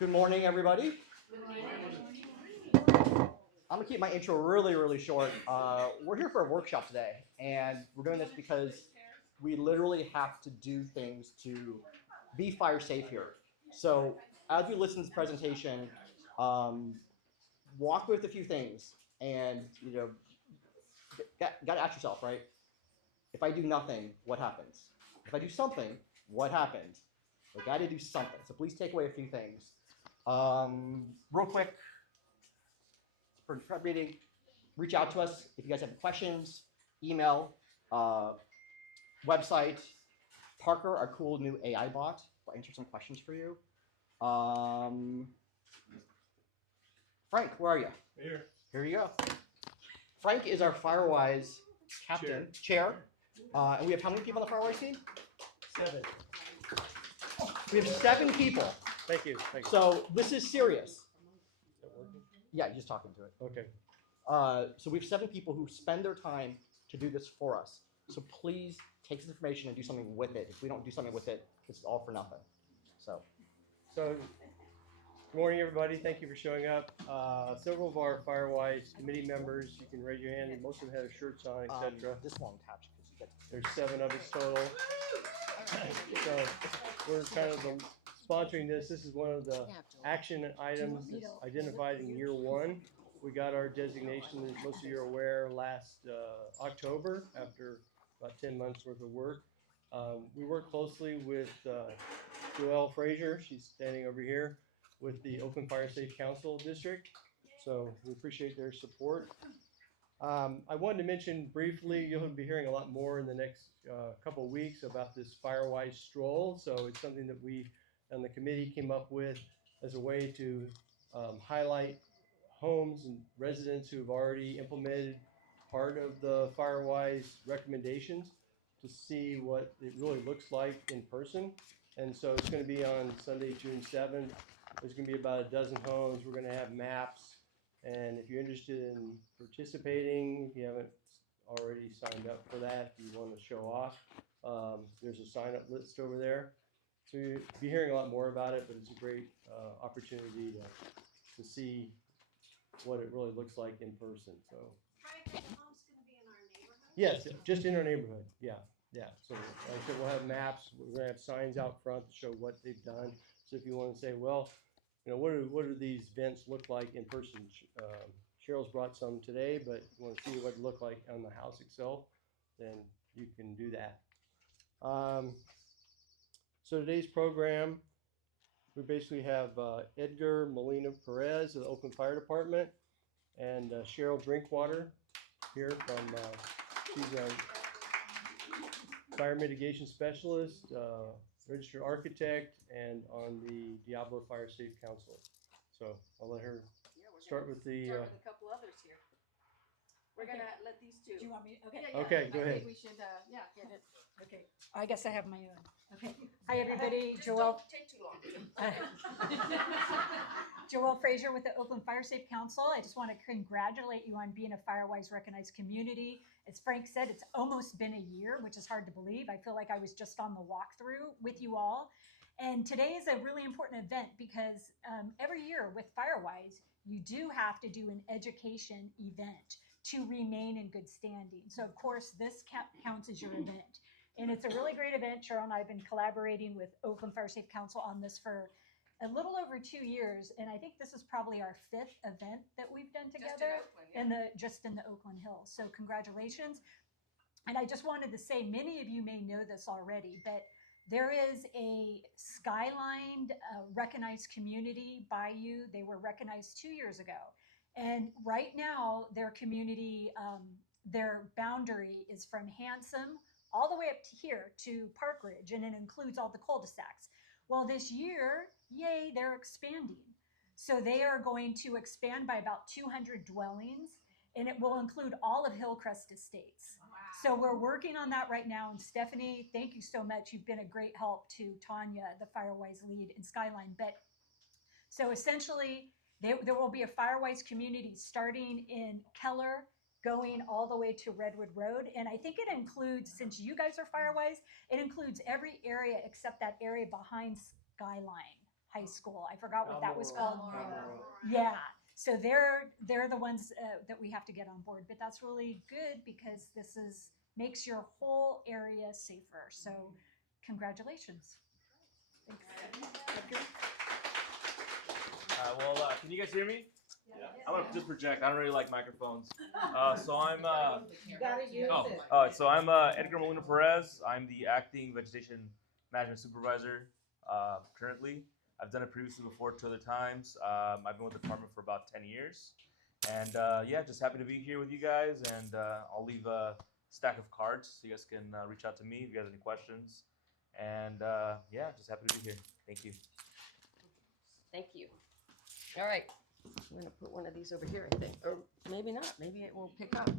Good morning, everybody. Good morning. I'm gonna keep my intro really short. We're here for a workshop today, and we're doing this because we literally have to do things to be fire safe here. So as you listen to this presentation, walk with a few things, and got to ask yourself, right? If I do nothing, what happens? If I do something, what happens? We got to do something. So please take away a few things. Real quick, for the prep meeting, reach out to us if you guys have questions, email, website. Parker, our cool new AI bot, will answer some questions for you. Frank, where are you? Here. Here you go. Frank is our Firewise captain, chair. And we have how many people on the Firewise team? 7. We have 7 people. Thank you. So this is serious. Is that working? Yeah, you're just talking to it. Okay. So we have 7 people who spend their time to do this for us. So please take this information and do something with it. If we don't do something with it, it's all for nothing. So Good morning, everybody. Thank you for showing up. Several of our Firewise committee members, you can raise your hand, and most of them have their shirts on, etc. this won't attach because you get. There's 7 of us total. So we're kind of sponsoring this. This is one of the action items that's identified in year 1. We got our designation, as most of you are aware, last October after about 10 months worth of work. We work closely with Joelle Frazier. She's standing over here with the Oakland Firesafe Council District. So we appreciate their support. I wanted to mention briefly, you'll be hearing a lot more in the next couple of weeks about this Firewise stroll. So it's something that we and the committee came up with as a way to highlight homes and residents who have already implemented part of the Firewise recommendations to see what it really looks like in person. And so it's going to be on Sunday, June 7th. There's going to be about a dozen homes. We're going to have maps. And if you're interested in participating, if you haven't already signed up for that, if you want to show off, there's a sign-up list over there. So you'll be hearing a lot more about it, but it's a great opportunity to see what it really looks like in person. So. Frank, are the homes going to be in our neighborhood? Yes, just in our neighborhood. Yeah. So like I said, we'll have maps. We're going to have signs out front to show what they've done. So if you want to say, well, what do these vents look like in person? Cheryl's brought some today, but if you want to see what it looked like on the house itself, then you can do that. So today's program, we basically have Edgar Molina-Perez of the Oakland Fire Department and Sheryl Drinkwater here from, she's a fire mitigation specialist, registered architect, and on the Diablo Firesafe Council. So I'll let her start with the. Start with a couple others here. We're gonna let these two. Do you want me? Okay. Yeah, Okay, go I ahead. think we should, get it. Okay. I guess I have my own. Okay. Hi, everybody. Joelle. Take too long. Joelle Frazier with the Oakland Firesafe Council. I just want to congratulate you on being a Firewise recognized community. As Frank said, it's almost been a year, which is hard to believe. I feel like I was just on the walkthrough with you all. And today is a really important event because every year with Firewise, you do have to do an education event to remain in good standing. So of course, this counts as your event. And it's a really great event. Sheryl and I have been collaborating with Oakland Firesafe Council on this for a little over 2 years. And I think this is probably our 5th event that we've done together just in the Oakland Hills. So congratulations. And I just wanted to say, many of you may know this already, but there is a Skyline recognized community by you. They were recognized 2 years ago. And right now, their community, their boundary is from Handsome all the way up to here to Park Ridge, and it includes all the cul-de-sacs. Well, this year, yay, they're expanding. So they are going to expand by about 200 dwellings, and it will include all of Hillcrest Estates. Wow. So we're working on that right now. And Stephanie, thank you so much. You've been a great help to Tanya, the Firewise lead in Skyline. But so essentially, there will be a Firewise community starting in Keller, going all the way to Redwood Road. And I think it includes, since you guys are Firewise, it includes every area except that area behind Skyline. high school. I forgot what that was Balmoral. called. Balmoral. Yeah. So they're the ones that we have to get on board. But that's really good because this makes your whole area safer. So congratulations. Thanks. Edgar? Can you guys hear me? Yeah. I'm gonna just project. I don't really like microphones. So I'm You gotta use it. so I'm Edgar Molina-Perez. I'm the acting vegetation management supervisor currently. I've done it previously before 2 other times. I've been with the department for about 10 years, and yeah, just happy to be here with you guys. And I'll leave a stack of cards so you guys can reach out to me if you guys have any questions. And yeah, just happy to be here. Thank you. Thank you. All right, I'm gonna put one of these over here, I think, or maybe not, maybe it will pick up.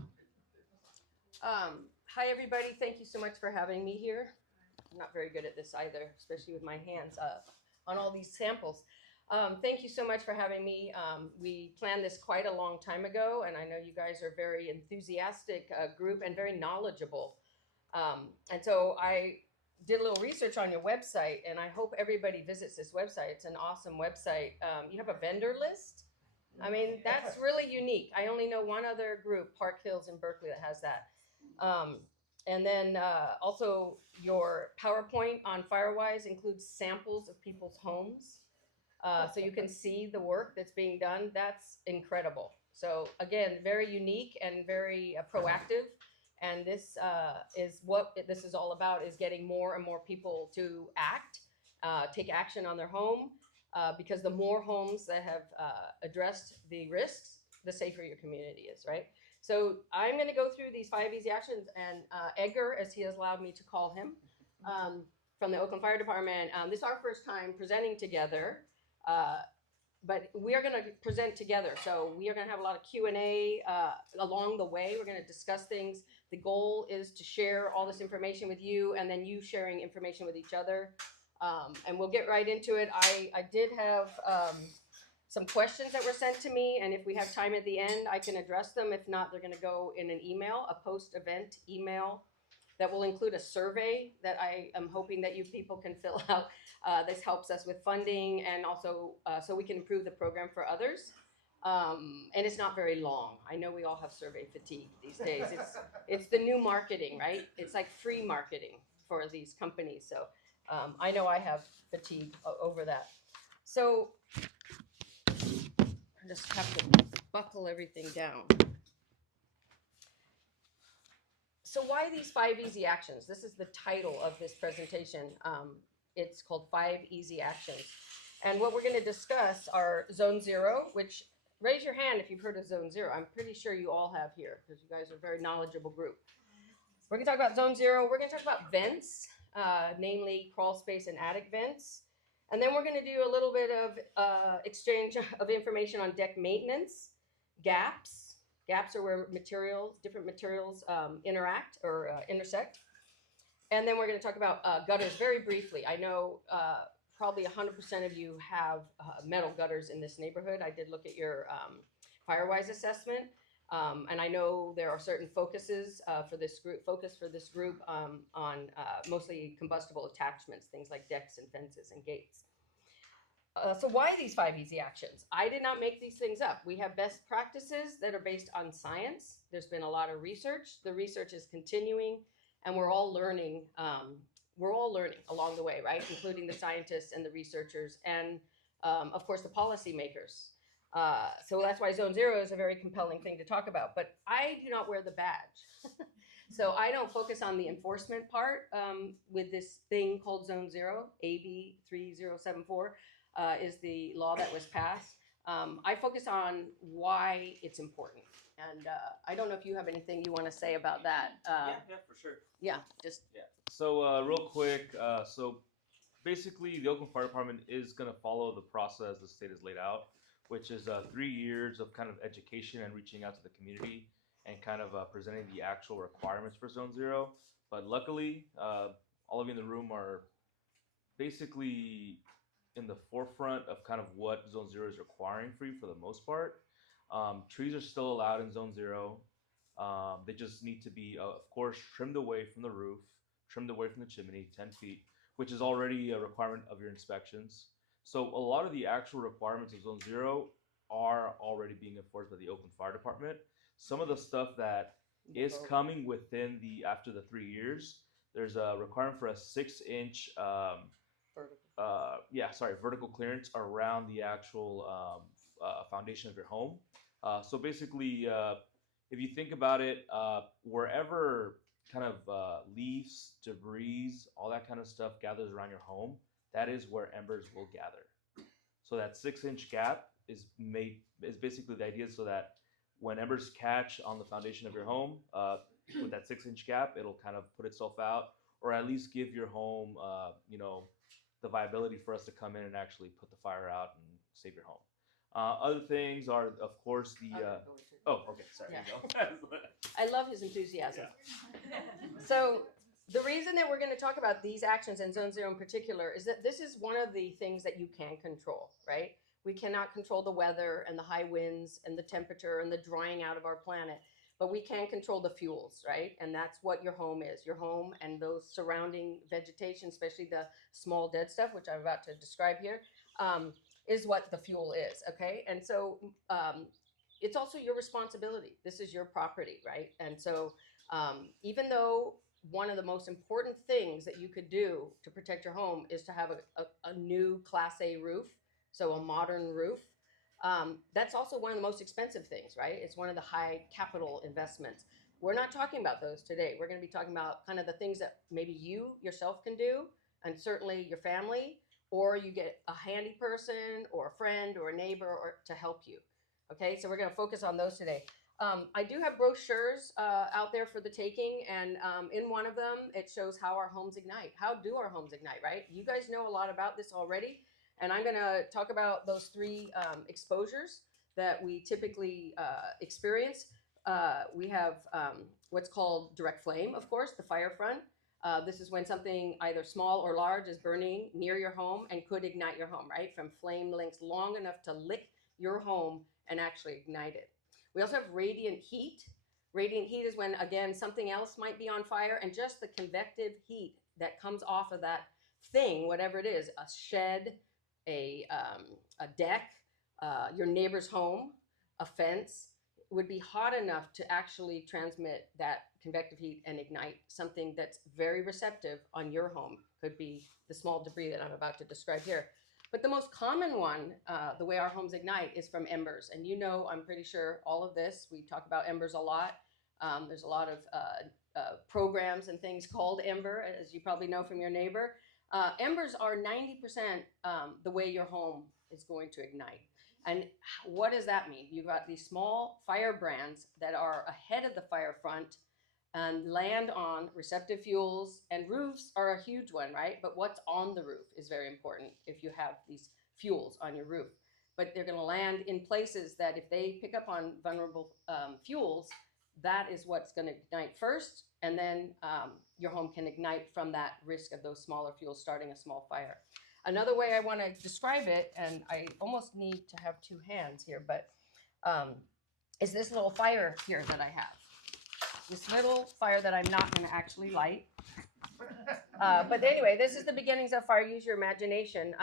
Hi, everybody, thank you so much for having me here. I'm not very good at this either, especially with my hands on all these samples. Thank you so much for having me. We planned this quite a long time ago, and I know you guys are very enthusiastic group and very knowledgeable. And so I did a little research on your website, and I hope everybody visits this website. It's an awesome website. You have a vendor list. I mean, that's really unique. I only know one other group, Park Hills in Berkeley, that has that. And then also your PowerPoint on Firewise includes samples of people's homes. So you can see the work that's being done. That's incredible. So again, very unique and very proactive. And this is what this is all about, is getting more and more people to act, take action on their home, because the more homes that have addressed the risks, the safer your community is, right? So I'm gonna go through these 5 easy actions, and Edgar, as he has allowed me to call him, from the Oakland Fire Department, this is our first time presenting together, but we are gonna present together. So we are gonna have a lot of Q&A along the way. We're gonna discuss things. The goal is to share all this information with you, and then you sharing information with each other. And we'll get right into it. I did have some questions that were sent to me, and if we have time at the end, I can address them. If not, they're gonna go in an email, a post-event email that will include a survey that I am hoping that you people can fill out. This helps us with funding, and also so we can improve the program for others. And it's not very long. I know we all have survey fatigue these days. It's the new marketing, right? It's like free marketing for these companies. So I know I have fatigue over that. So I just have to buckle everything down. So why these 5 easy actions? This is the title of this presentation. It's called 5 Easy Actions. And what we're going to discuss are Zone 0, which, raise your hand if you've heard of Zone 0. I'm pretty sure you all have here, because you guys are a very knowledgeable group. We're going to talk about Zone 0. We're going to talk about vents, namely crawl space and attic vents. And then we're going to do a little bit of exchange of information on deck maintenance, gaps. Gaps are where different materials interact or intersect. And then we're going to talk about gutters very briefly. I know probably 100% of you have metal gutters in this neighborhood. I did look at your Firewise assessment, and I know there are certain focuses for this group on mostly combustible attachments, things like decks and fences and gates. So why these 5 easy actions? I did not make these things up. We have best practices that are based on science. There's been a lot of research. The research is continuing, and we're all learning. We're all learning along the way, right? Including the scientists and the researchers, and of course the policymakers. So that's why Zone 0 is a very compelling thing to talk about. But I do not wear the badge. So I don't focus on the enforcement part with this thing called Zone 0, AB 3074. Is the law that was passed. I focus on why it's important. And I don't know if you have anything you want to say about that. Yeah, for sure. Yeah, just. Yeah. So real quick, so basically the Oakland Fire Department is going to follow the process the state has laid out, which is 3 years of kind of education and reaching out to the community and kind of presenting the actual requirements for Zone 0. But luckily, all of you in the room are basically in the forefront of kind of what Zone 0 is requiring for you for the most part. Trees are still allowed in Zone 0. They just need to be, of course, trimmed away from the roof, trimmed away from the chimney, 10 feet, which is already a requirement of your inspections. So a lot of the actual requirements of Zone 0 are already being enforced by the Oakland Fire Department. Some of the stuff that is coming within the after the 3 years, there's a requirement for a 6-inch vertical clearance around the actual foundation of your home. So basically, if you think about it, wherever kind of leaves, debris, all that kind of stuff gathers around your home, that is where embers will gather. So that 6-inch gap is basically the idea, so that when embers catch on the foundation of your home, with that 6-inch gap, it'll kind of put itself out, or at least give your home, the viability for us to come in and actually put the fire out and save your home. Other things are, of course, oh, okay, sorry. Yeah. You go. I love his enthusiasm. So the reason that we're going to talk about these actions and Zone 0 in particular is that this is one of the things that you can control, right? We cannot control the weather and the high winds and the temperature and the drying out of our planet, but we can control the fuels, right? And that's what your home is. Your home and those surrounding vegetation, especially the small dead stuff, which I'm about to describe here, is what the fuel is, okay? And so it's also your responsibility. This is your property, right? And so even though one of the most important things that you could do to protect your home is to have a new Class A roof, so a modern roof, that's also one of the most expensive things, right? It's one of the high capital investments. We're not talking about those today. We're going to be talking about kind of the things that maybe you yourself can do, and certainly your family, or you get a handy person or a friend or a neighbor or to help you. Okay, so we're going to focus on those today. I do have brochures out there for the taking, and in one of them, it shows how our homes ignite. How do our homes ignite, right? You guys know a lot about this already, and I'm going to talk about those 3 exposures that we typically experience. We have what's called direct flame, of course, the fire front. This is when something either small or large is burning near your home and could ignite your home, right? From flame lengths long enough to lick your home and actually ignite it. We also have radiant heat. Radiant heat is when, again, something else might be on fire, and just the convective heat that comes off of that thing, whatever it is, a shed, a deck, your neighbor's home, a fence, would be hot enough to actually transmit that convective heat and ignite something that's very receptive on your home. Could be the small debris that I'm about to describe here. But the most common one, the way our homes ignite, is from embers. And you know, I'm pretty sure all of this, we talk about embers a lot. There's a lot of programs and things called Ember, as you probably know from your neighbor. Embers are 90% the way your home is going to ignite. And what does that mean? You've got these small firebrands that are ahead of the fire front and land on receptive fuels, and roofs are a huge one, right? But what's on the roof is very important if you have these fuels on your roof. But they're going to land in places that if they pick up on vulnerable fuels, that is what's going to ignite first, and then your home can ignite from that risk of those smaller fuels starting a small fire. Another way I want to describe it, and I almost need to have 2 hands here, but is this little fire here that I have. This little fire that I'm not going to actually light. But anyway, this is the beginnings of fire. Use your imagination.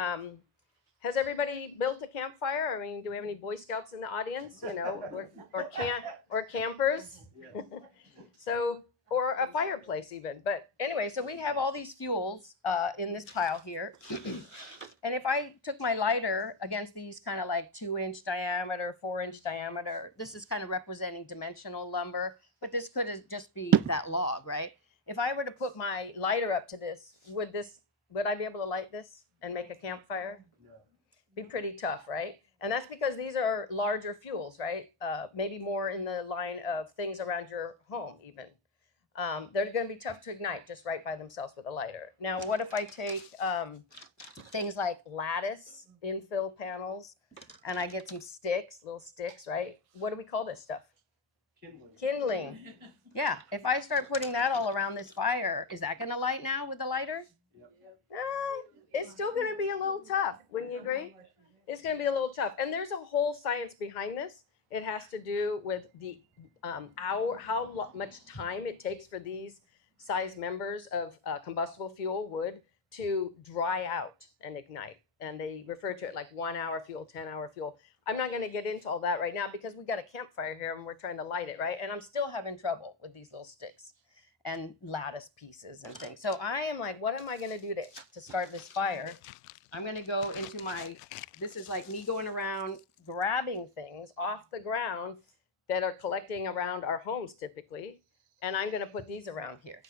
Has everybody built a campfire? I mean, do we have any Boy Scouts in the audience? You know, or campers? So, or a fireplace even. But anyway, so we have all these fuels in this pile here. And if I took my lighter against these kind of like 2-inch diameter, 4-inch diameter, this is kind of representing dimensional lumber, but this could just be that log, right? If I were to put my lighter up to this, would I be able to light this and make a campfire? No. Be pretty tough, right? And that's because these are larger fuels, right? Maybe more in the line of things around your home even. They're going to be tough to ignite just right by themselves with a lighter. Now, what if I take things like lattice, infill panels, and I get some sticks, little sticks, right? What do we call this stuff? Kindling. Yeah, if I start putting that all around this fire, is that going to light now with the lighter? Yep. It's still going to be a little tough. Wouldn't you agree? It's going to be a little tough. And there's a whole science behind this. It has to do with the how much time it takes for these size members of combustible fuel, wood, to dry out and ignite. and they refer to it like 1 hour fuel, 10-hour fuel. I'm not going to get into all that right now because we got a campfire here and we're trying to light it, right? And I'm still having trouble with these little sticks and lattice pieces and things. So I am like, what am I going to do to start this fire? I'm going to go into this is like me going around grabbing things off the ground that are collecting around our homes typically. And I'm going to put these around here.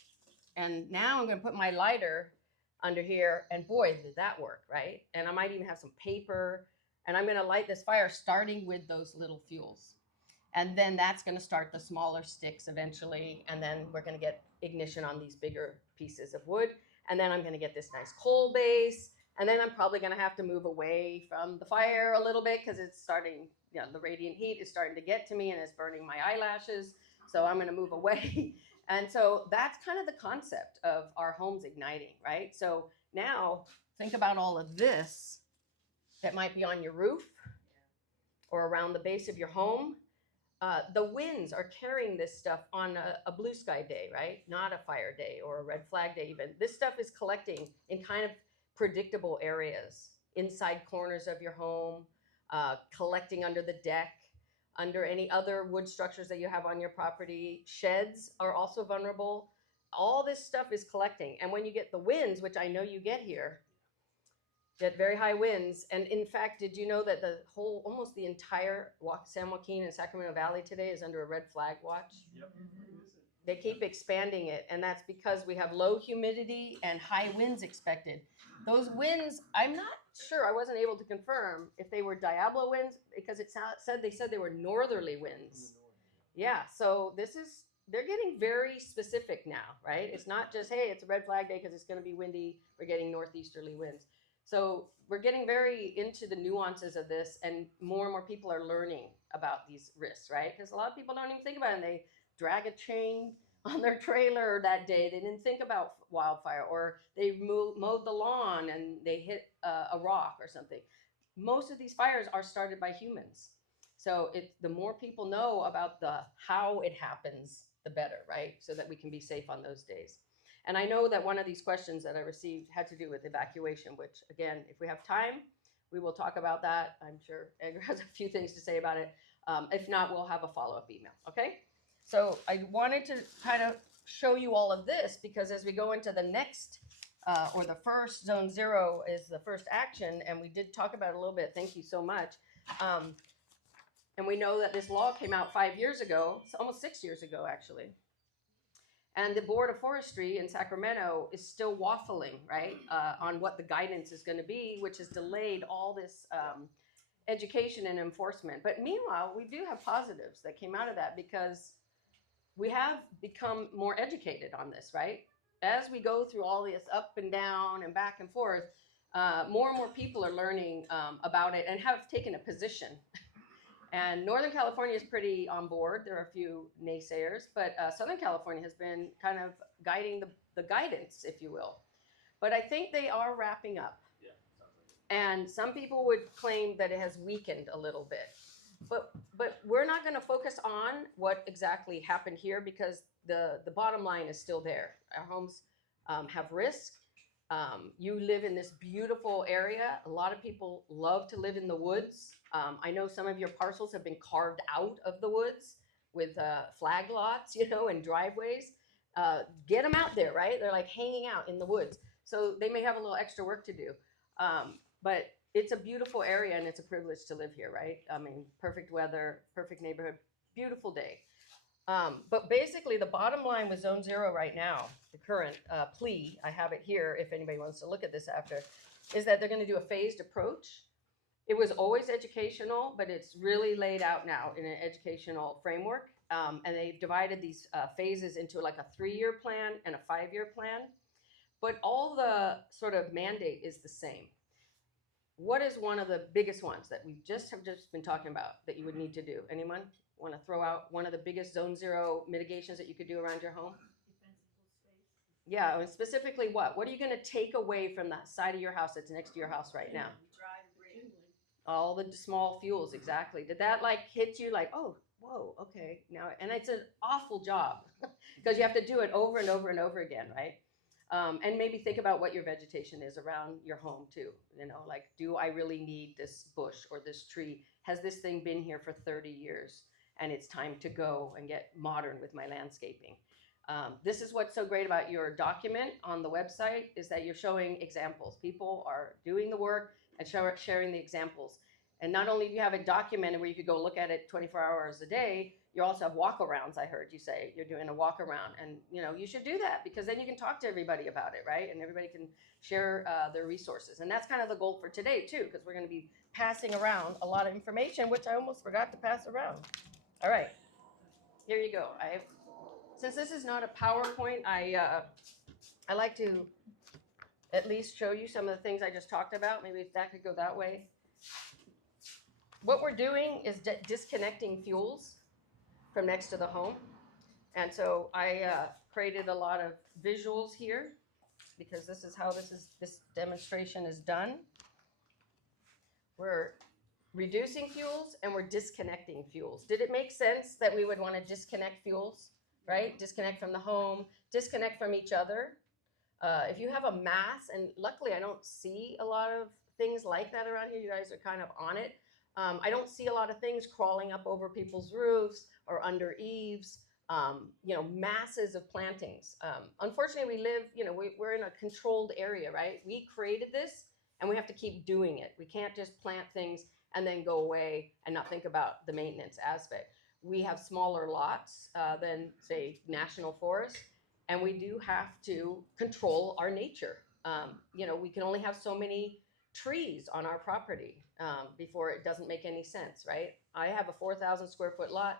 And now I'm going to put my lighter under here. And boy, did that work, right? And I might even have some paper. And I'm going to light this fire starting with those little fuels. And then that's going to start the smaller sticks eventually. And then we're going to get ignition on these bigger pieces of wood. And then I'm going to get this nice coal base. And then I'm probably going to have to move away from the fire a little bit because it's starting, the radiant heat is starting to get to me and it's burning my eyelashes. So I'm going to move away. And so that's kind of the concept of our homes igniting, right? So now think about all of this that might be on your roof or around the base of your home. The winds are carrying this stuff on a blue sky day, right? Not a fire day or a red flag day even. This stuff is collecting in kind of predictable areas, inside corners of your home, collecting under the deck, under any other wood structures that you have on your property. Sheds are also vulnerable. All this stuff is collecting. And when you get the winds, which I know you get here, get very high winds. And in fact, did you know that almost the entire San Joaquin and Sacramento Valley today is under a red flag watch? Yep. They keep expanding it, and that's because we have low humidity and high winds expected. Those winds, I'm not sure, I wasn't able to confirm if they were Diablo winds because they said they were northerly winds. Yeah, so they're getting very specific now, right? It's not just, hey, it's a red flag day because it's going to be windy. We're getting northeasterly winds. So we're getting very into the nuances of this, and more people are learning about these risks, right? Because a lot of people don't even think about it, and they drag a chain on their trailer that day. They didn't think about wildfire, or they mowed the lawn and they hit a rock or something. Most of these fires are started by humans. So the more people know about how it happens, the better, right? So that we can be safe on those days. And I know that one of these questions that I received had to do with evacuation, which again, if we have time, we will talk about that. I'm sure Edgar has a few things to say about it. If not, we'll have a follow-up email, okay? So I wanted to kind of show you all of this because as we go into the next, or the first zone 0 is the first action, and we did talk about it a little bit. Thank you so much. And we know that this law came out 5 years ago, it's almost 6 years ago actually. And the Board of Forestry in Sacramento is still waffling, right, on what the guidance is going to be, which has delayed all this education and enforcement. But meanwhile, we do have positives that came out of that because we have become more educated on this, right? As we go through all this up and down and back and forth, more and more people are learning about it and have taken a position. And Northern California is pretty on board. There are a few naysayers, but Southern California has been kind of guiding the guidance, if you will. But I think they are wrapping up. Yeah, sounds like it. And some people would claim that it has weakened a little bit. But we're not going to focus on what exactly happened here because the bottom line is still there. Our homes have risk. You live in this beautiful area. A lot of people love to live in the woods. I know some of your parcels have been carved out of the woods with flag lots, and driveways. Get them out there, right? They're like hanging out in the woods. So they may have a little extra work to do. But it's a beautiful area and it's a privilege to live here, right? I mean, perfect weather, perfect neighborhood, beautiful day. But basically the bottom line with Zone 0 right now, the current plea, I have it here if anybody wants to look at this after, is that they're going to do a phased approach. It was always educational, but it's really laid out now in an educational framework. And they've divided these phases into like a 3-year plan and a 5-year plan. But all the sort of mandate is the same. What is one of the biggest ones that we have just been talking about that you would need to do? Anyone want to throw out one of the biggest Zone 0 mitigations that you could do around your home? Yeah, and specifically what? What are you going to take away from that side of your house that's next to your house right now? All the small fuels, exactly. Did that like hit you like, oh, whoa, okay. Now, and it's an awful job because you have to do it over and over and over again, right? And maybe think about what your vegetation is around your home too. You know, like, do I really need this bush or this tree? Has this thing been here for 30 years and it's time to go and get modern with my landscaping? This is what's so great about your document on the website, is that you're showing examples. People are doing the work and sharing the examples. And not only do you have it documented where you could go look at it 24 hours a day, you also have walkarounds. I heard you say you're doing a walk around, and you know, you should do that, because then you can talk to everybody about it, right? And everybody can share their resources. And that's kind of the goal for today too, because we're going to be passing around a lot of information, which I almost forgot to pass around. All right, here you go. Since this is not a PowerPoint, I like to at least show you some of the things I just talked about. Maybe if that could go that way. What we're doing is disconnecting fuels from next to the home. And so I created a lot of visuals here, because this is how this demonstration is done. We're reducing fuels and we're disconnecting fuels. Did it make sense that we would want to disconnect fuels, right? Disconnect from the home, disconnect from each other. If you have a mass, and luckily I don't see a lot of things like that around here, you guys are kind of on it. I don't see a lot of things crawling up over people's roofs or under eaves, you know, masses of plantings. Unfortunately, we live, you know, we're in a controlled area, right? We created this and we have to keep doing it. We can't just plant things and then go away and not think about the maintenance aspect. We have smaller lots than, say, national forest, and we do have to control our nature. You know, we can only have so many trees on our property before it doesn't make any sense, right? I have a 4,000 square foot lot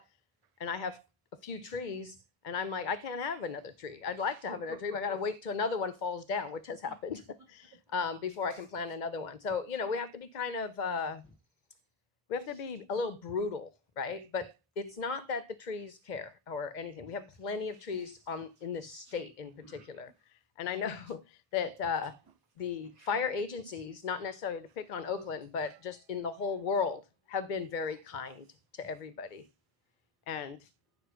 and I have a few trees, and I'm like, I can't have another tree. I'd like to have another tree, but I gotta wait till another one falls down, which has happened, before I can plant another one. So, you know, we have to be kind of, we have to be a little brutal, right? But it's not that the trees care or anything. We have plenty of trees in this state in particular. And I know that the fire agencies, not necessarily to pick on Oakland, but just in the whole world, have been very kind to everybody and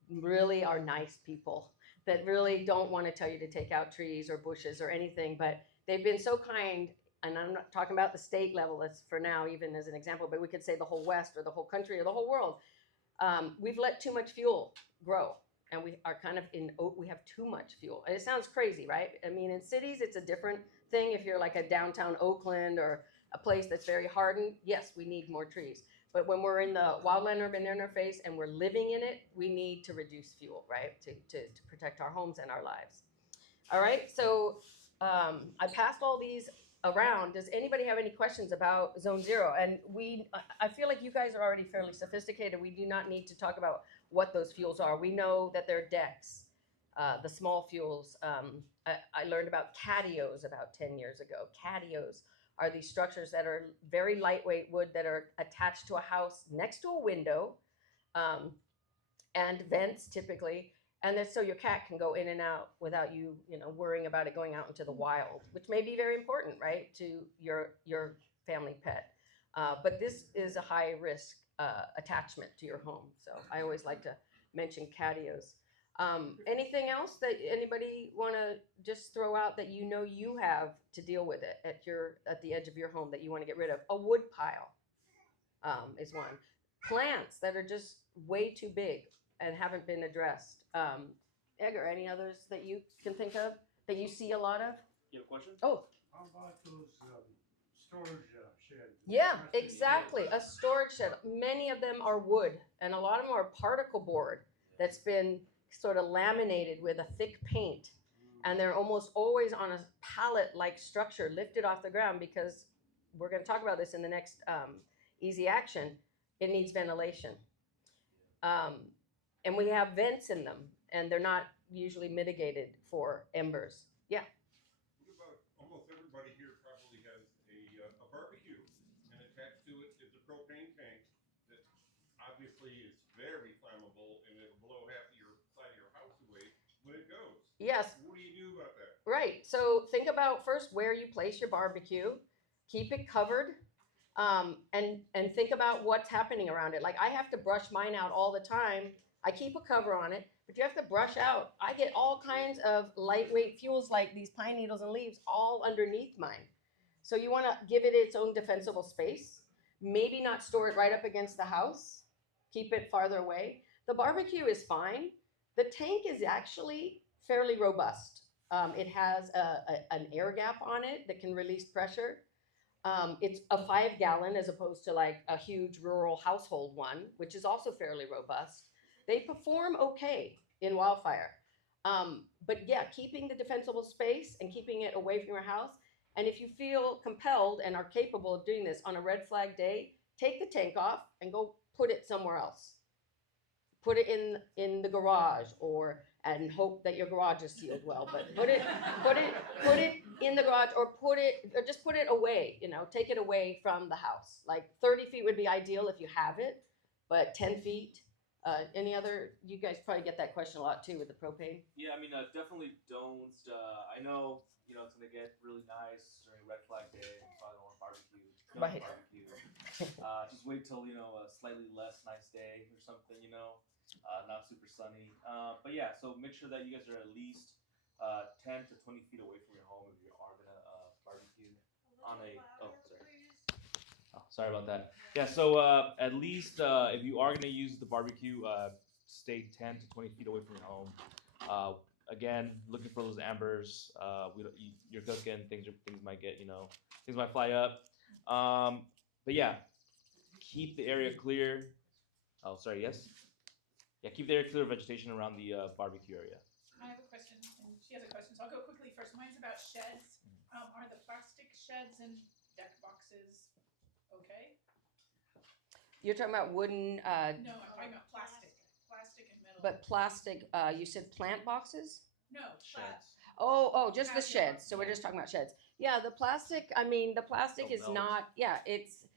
really are nice people that really don't want to tell you to take out trees or bushes or anything, but they've been so kind. And I'm not talking about the state level, that's for now, even as an example, but we could say the whole West or the whole country or the whole world. We've let too much fuel grow, and we are kind of we have too much fuel. And it sounds crazy, right? I mean, in cities, it's a different thing. If you're like a downtown Oakland or a place that's very hardened, yes, we need more trees. But when we're in the wildland urban interface and we're living in it, we need to reduce fuel, right? To protect our homes and our lives. All right, so I passed all these around. Does anybody have any questions about Zone 0? And I feel like you guys are already fairly sophisticated. We do not need to talk about what those fuels are. We know that they're decks, the small fuels. I learned about catios about 10 years ago. Catios are these structures that are very lightweight wood that are attached to a house next to a window, and vents typically. And then so your cat can go in and out without you, you know, worrying about it going out into the wild, which may be very important, right, to your family pet. But this is a high risk attachment to your home. So I always like to mention catios. Anything else that anybody want to just throw out that you know you have to deal with it at the edge of your home that you want to get rid of? A wood pile is one. Plants that are just way too big and haven't been addressed. Edgar, any others that you can think of that you see a lot of? You have a question? Oh, How about those storage sheds? yeah, exactly. A storage shed. Many of them are wood, and a lot of them are particle board that's been sort of laminated with a thick paint. And they're almost always on a pallet-like structure lifted off the ground, because we're going to talk about this in the next easy action. It needs ventilation. And we have vents in them, and they're not usually mitigated for embers. Yeah. What about, almost everybody here probably has a barbecue, and attached to it is a propane tank that obviously is very flammable, and it'll blow half of your side of your house away when it goes. Yes. What do you do about that? Right. So think about first where you place your barbecue. Keep it covered, and think about what's happening around it. Like, I have to brush mine out all the time. I keep a cover on it, but you have to brush out. I get all kinds of lightweight fuels like these pine needles and leaves all underneath mine. So you want to give it its own defensible space. Maybe not store it right up against the house. Keep it farther away. The barbecue is fine. The tank is actually fairly robust. It has an air gap on it that can release pressure. It's a 5-gallon as opposed to like a huge rural household one, which is also fairly robust. They perform okay in wildfire. But yeah, keeping the defensible space and keeping it away from your house. And if you feel compelled and are capable of doing this on a red flag day, take the tank off and go put it somewhere else. Put it in the garage, and hope that your garage is sealed well. But put it in the garage, or just put it away. Take it away from the house. Like 30 feet would be ideal if you have it, but 10 feet. Any other? You guys probably get that question a lot too with the propane. Yeah, I mean, definitely don't. I know, it's gonna get really nice during red flag day. You probably don't want to barbecue. Right. Just wait till a slightly less nice day or something. Not super sunny. But yeah, so make sure that you guys are at least 10 to 20 feet away from your home if you are gonna barbecue on a. Oh, sorry. Oh, sorry about that. Yeah, so at least if you are gonna use the barbecue, stay 10 to 20 feet away from your home. Again, looking for those ambers. You're cooking, things might get, things might fly up. But yeah, keep the area clear. Oh, sorry, yes? Yeah, keep the area clear of vegetation around the barbecue area. I have a question, and she has a question, so I'll go quickly first. Mine's about sheds. Are the plastic sheds and deck boxes okay? You're talking about wooden, No, I'm talking about plastic and metal. but plastic. You said plant boxes. No, Sheds. Oh, just the Plastic sheds. box, So we're yeah. just talking about sheds. Yeah, the plastic. I mean, the plastic It'll is melt. not. Yeah, it's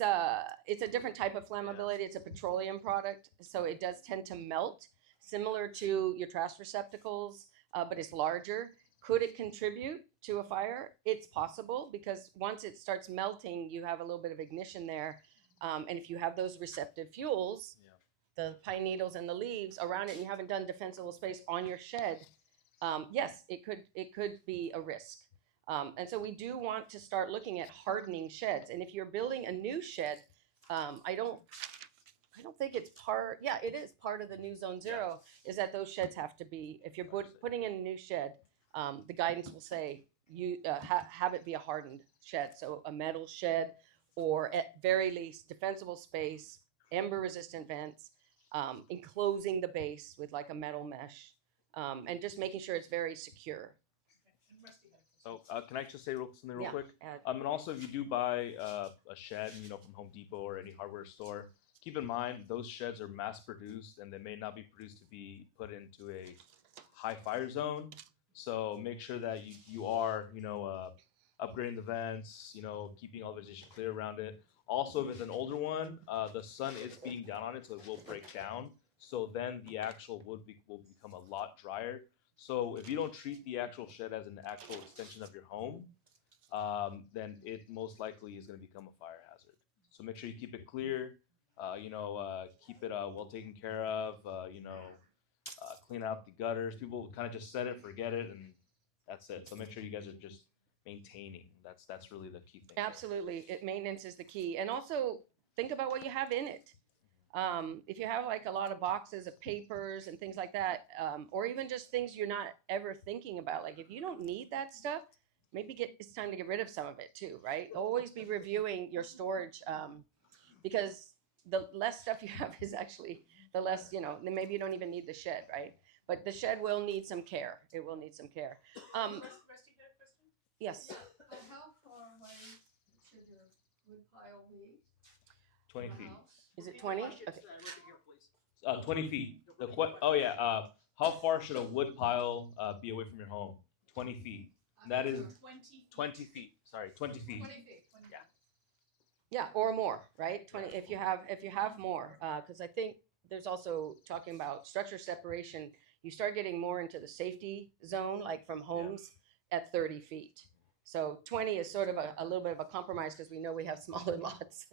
a different type of flammability. It's a petroleum product, so it does tend to melt, similar to your trash receptacles, but it's larger. Could it contribute to a fire? It's possible, because once it starts melting, you have a little bit of ignition there, and if you have those receptive fuels, the pine needles and the leaves around it, and you haven't done defensible space on your shed, yes, it could be a risk. And so we do want to start looking at hardening sheds. And if you're building a new shed, I don't think it's part. Yeah, it is part of the new Zone Zero. Is that those sheds have to be. If you're putting in a new shed, the guidance will say you have it be a hardened shed, so a metal shed, or at very least defensible space, ember-resistant vents, enclosing the base with like a metal mesh, and just making sure it's very secure. And Rusty had a question. So can I just say something real Yeah, quick? add- And also, if you do buy a shed, from Home Depot or any hardware store, keep in mind those sheds are mass produced and they may not be produced to be put into a high fire zone. So make sure that you are upgrading the vents, keeping all the vegetation clear around it. Also, if it's an older one, the sun is beating down on it, so it will break down. So then the actual wood will become a lot drier. So if you don't treat the actual shed as an actual extension of your home, then it most likely is going to become a fire hazard. So make sure you keep it clear, keep it well taken care of, clean out the gutters. People kind of just set it, forget it, and that's it. So make sure you guys are just maintaining. That's really the key thing. Absolutely, maintenance is the key, and also think about what you have in it. If you have like a lot of boxes of papers and things like that, or even just things you're not ever thinking about, like if you don't need that stuff, maybe it's time to get rid of some of it too, right? Always be reviewing your storage, because the less stuff you have is actually the less, then maybe you don't even need the shed, right? But the shed will need some care. It will need some care. Rusty had a question? Yes. How far away should your wood pile be? 20 from the feet. house? Is it 20? Okay. 20 feet. How far should a wood pile be away from your home? 20 feet. And that is 20 feet. Sorry, 20 feet. 20 feet. Yeah, or more, right? 20 if you have more, because I think there's also talking about structure separation. You start getting more into the safety zone, like from homes at 30 feet. So 20 is sort of a little bit of a compromise because we know we have smaller lots.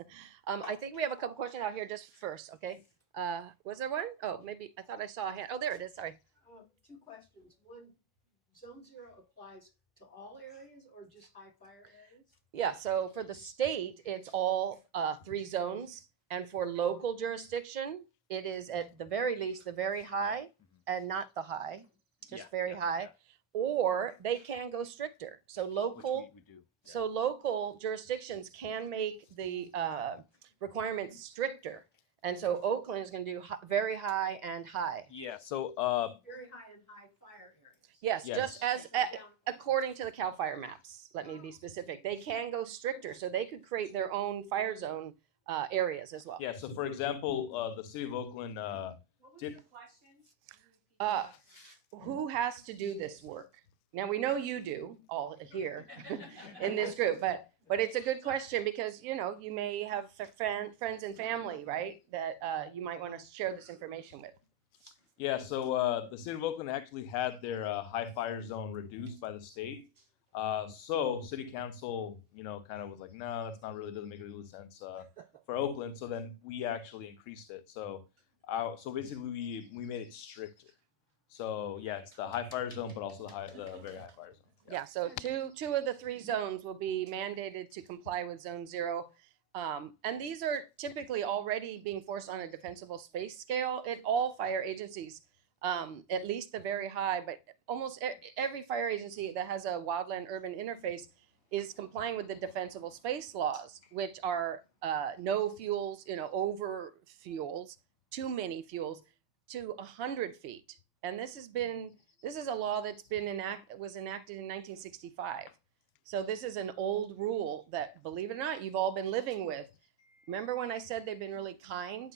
I think we have a couple questions out here just first, okay? Was there one? Oh, maybe, I thought I saw a hand. Oh, there it is, sorry. Two questions. One, zone zero applies to all areas or just high fire areas? Yeah, so for the state, it's all 3 zones. And for local jurisdiction, it is at the very least, the very high and not the high, just Yeah, very yeah, high. yeah. Or they can go stricter. So Which local, we do. Yeah. so local jurisdictions can make the requirements stricter. And so Oakland is going to do very high and high. Yeah, so Very high and high fire areas. Yes, Yes. just as Down. according to the CAL FIRE maps. Let me be specific. They can go stricter, so they could create their own fire zone areas as well. yeah, so for example, the city of Oakland, What was Did- your question? Who has to do this work? Now we know you do all here in this group, but it's a good question because you may have friends and family, right, that you might want to share this information with. yeah, so the city of Oakland actually had their high fire zone reduced by the state. So city council, kind of was like, no, that's not really, doesn't make really sense for Oakland. So then we actually increased it. So basically we made it stricter. So yeah, it's the high fire zone, but also the very high fire zone. Yeah, so two of the 3 zones will be mandated to comply with Zone 0. And these are typically already being forced on a defensible space scale at all fire agencies, at least the very high, but almost every fire agency that has a wildland urban interface is complying with the defensible space laws, which are no fuels, over fuels, too many fuels, to 100 feet. And this is a law that's was enacted in 1965. So this is an old rule that, believe it or not, you've all been living with. Remember when I said they've been really kind?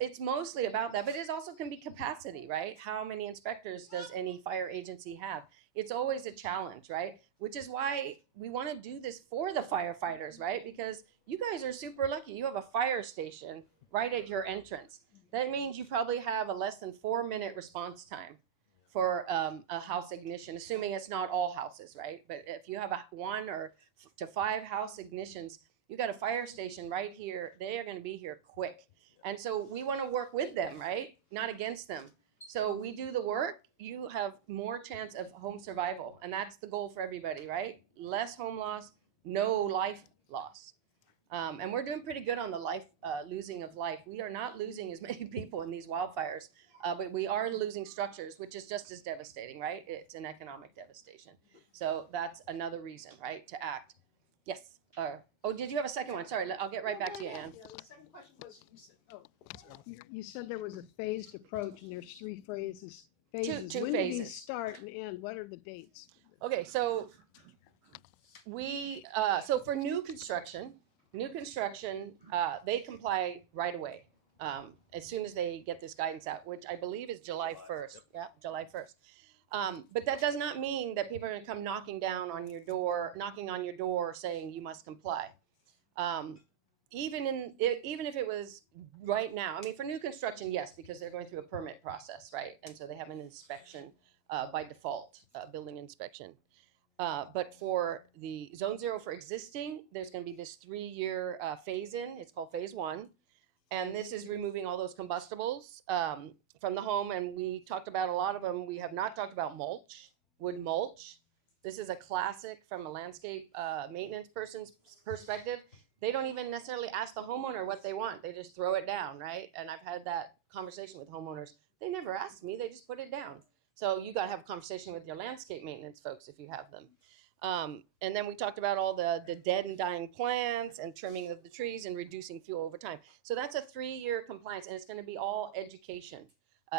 It's mostly about that, but it also can be capacity, right? How many inspectors does any fire agency have? It's always a challenge, right? Which is why we want to do this for the firefighters, right? Because you guys are super lucky. You have a fire station right at your entrance. That means you probably have a less than 4-minute response time for a house ignition, assuming it's not all houses, right? But if you have 1 to 5 house ignitions, you got a fire station right here. They are going to be here quick. And so we want to work with them, right? Not against them. So we do the work, you have more chance of home survival. And that's the goal for everybody, right? Less home loss, no life loss. And we're doing pretty good on the losing of life. We are not losing as many people in these wildfires, but we are losing structures, which is just as devastating, right? It's an economic devastation. So that's another reason, right, to act. Yes. Did you have a second one? Sorry, I'll get right back to you, Ann. Yeah, the second question was, you said there was a phased approach and there's 3 phases. Two When do phases. these start and end? What are the dates? Okay, so so for new construction, they comply right away as soon as they get this guidance out, which I believe is July 1st. Yep. Yeah, July 1st. But that does not mean that people are going to come knocking on your door saying you must comply. Even if it was right now, I mean, for new construction, yes, because they're going through a permit process, right? And so they have an inspection by default, building inspection. But for the Zone 0 for existing, there's going to be this 3-year phase in. It's called Phase 1. And this is removing all those combustibles from the home. And we talked about a lot of them. We have not talked about mulch, wood mulch. This is a classic from a landscape maintenance person's perspective. They don't even necessarily ask the homeowner what they want. They just throw it down, right? And I've had that conversation with homeowners. They never ask me. They just put it down. So you got to have a conversation with your landscape maintenance folks if you have them. And then we talked about all the dead and dying plants and trimming of the trees and reducing fuel over time. So that's a 3-year compliance, and it's going to be all education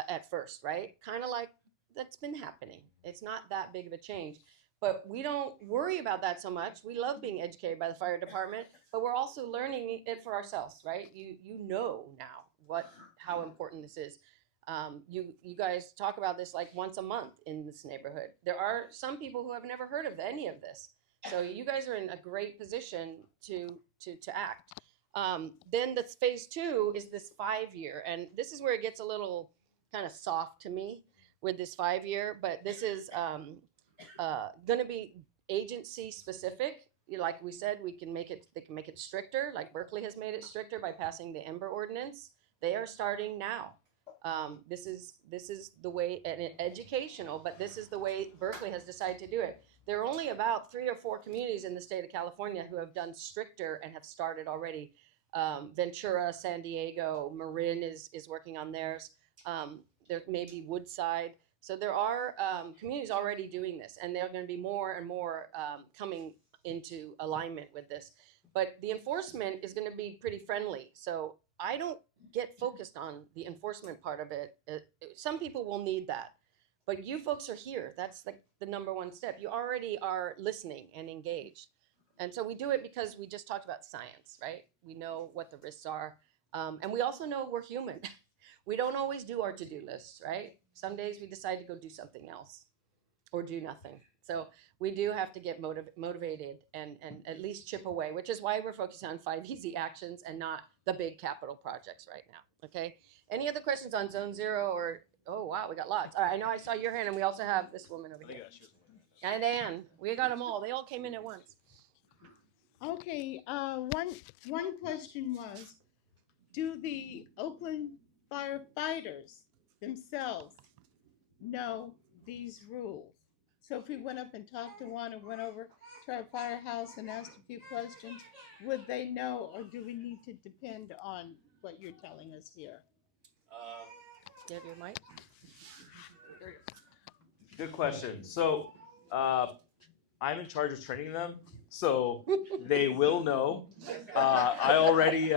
at first, right? Kind of like that's been happening. It's not that big of a change. But we don't worry about that so much. We love being educated by the fire department, but we're also learning it for ourselves, right? You know now how important this is. You guys talk about this like once a month in this neighborhood. There are some people who have never heard of any of this. So you guys are in a great position to act. Then the phase 2 is this 5-year, and this is where it gets a little kind of soft to me with this 5-year, but this is going to be agency specific. like we said, they can make it stricter, like Berkeley has made it stricter by passing the Ember ordinance. They are starting now. This is the way, and educational, but this is the way Berkeley has decided to do it. There are only about 3 or 4 communities in the state of California who have done stricter and have started already. Ventura, San Diego, Marin is working on theirs. There may be Woodside. So there are communities already doing this, and there are going to be more and more coming into alignment with this. But the enforcement is going to be pretty friendly. So I don't get focused on the enforcement part of it. Some people will need that. But you folks are here. That's the number one step. You already are listening and engaged. And so we do it because we just talked about science, right? We know what the risks are. And we also know we're human. We don't always do our to-do lists, right? Some days we decide to go do something else or do nothing. So we do have to get motivated and at least chip away, which is why we're focusing on 5 easy actions and not the big capital projects right now, okay? Any other questions on Zone 0 or, oh, wow, we got lots. All right, I know I saw your hand, and we also have this woman over here. And Ann, we got them all. They all came in at once. Okay, one question was, do the Oakland firefighters themselves know these rules? So if we went up and talked to one and went over to our firehouse and asked a few questions, would they know, or do we need to depend on what you're telling us here? Do you have your mic? Good question. So I'm in charge of training them, so they will know. I already,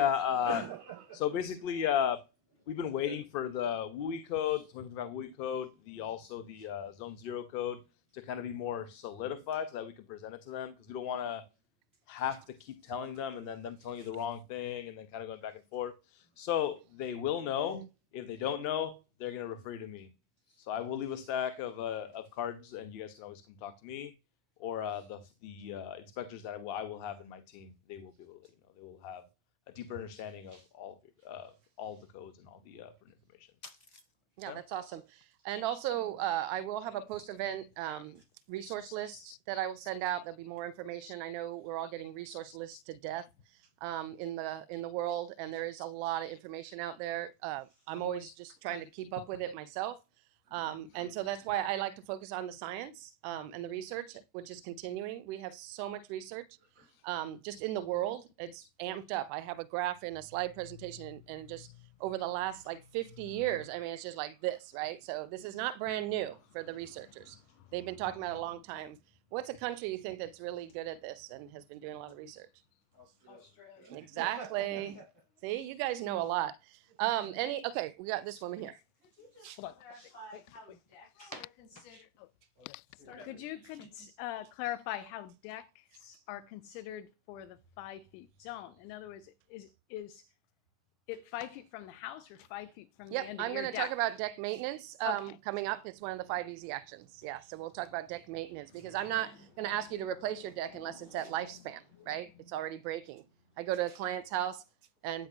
so basically, we've been waiting for the WUI code, 2025 WUI code, also the Zone 0 code to kind of be more solidified so that we can present it to them, because we don't want to have to keep telling them and then them telling you the wrong thing and then kind of going back and forth. So they will know. If they don't know, they're going to refer you to me. So I will leave a stack of cards, and you guys can always come talk to me, or the inspectors that I will have in my team. They will be able to let you know. They will have a deeper understanding of all the codes and all the pertinent information. Yeah, that's awesome. And also, I will have a post-event resource list that I will send out. There'll be more information. I know we're all getting resource lists to death in the world, and there is a lot of information out there. I'm always just trying to keep up with it myself. And so that's why I like to focus on the science and the research, which is continuing. We have so much research just in the world. It's amped up. I have a graph in a slide presentation, and just over the last like 50 years, I mean, it's just like this, right? So this is not brand new for the researchers. They've been talking about it a long time. What's a country you think that's really good at this and has been doing a lot of research? Australia. Exactly. See, you guys know a lot. Okay, we got this woman here. Hold on. Could you clarify how decks are considered for the 5 feet zone? In other words, is it 5 feet from the house or 5 feet from the Yep, end of I'm your going to deck? talk about deck maintenance Okay. coming up. It's one of the 5 easy actions. Yeah, so we'll talk about deck maintenance, because I'm not going to ask you to replace your deck unless it's at lifespan, right? It's already breaking. I go to a client's house and,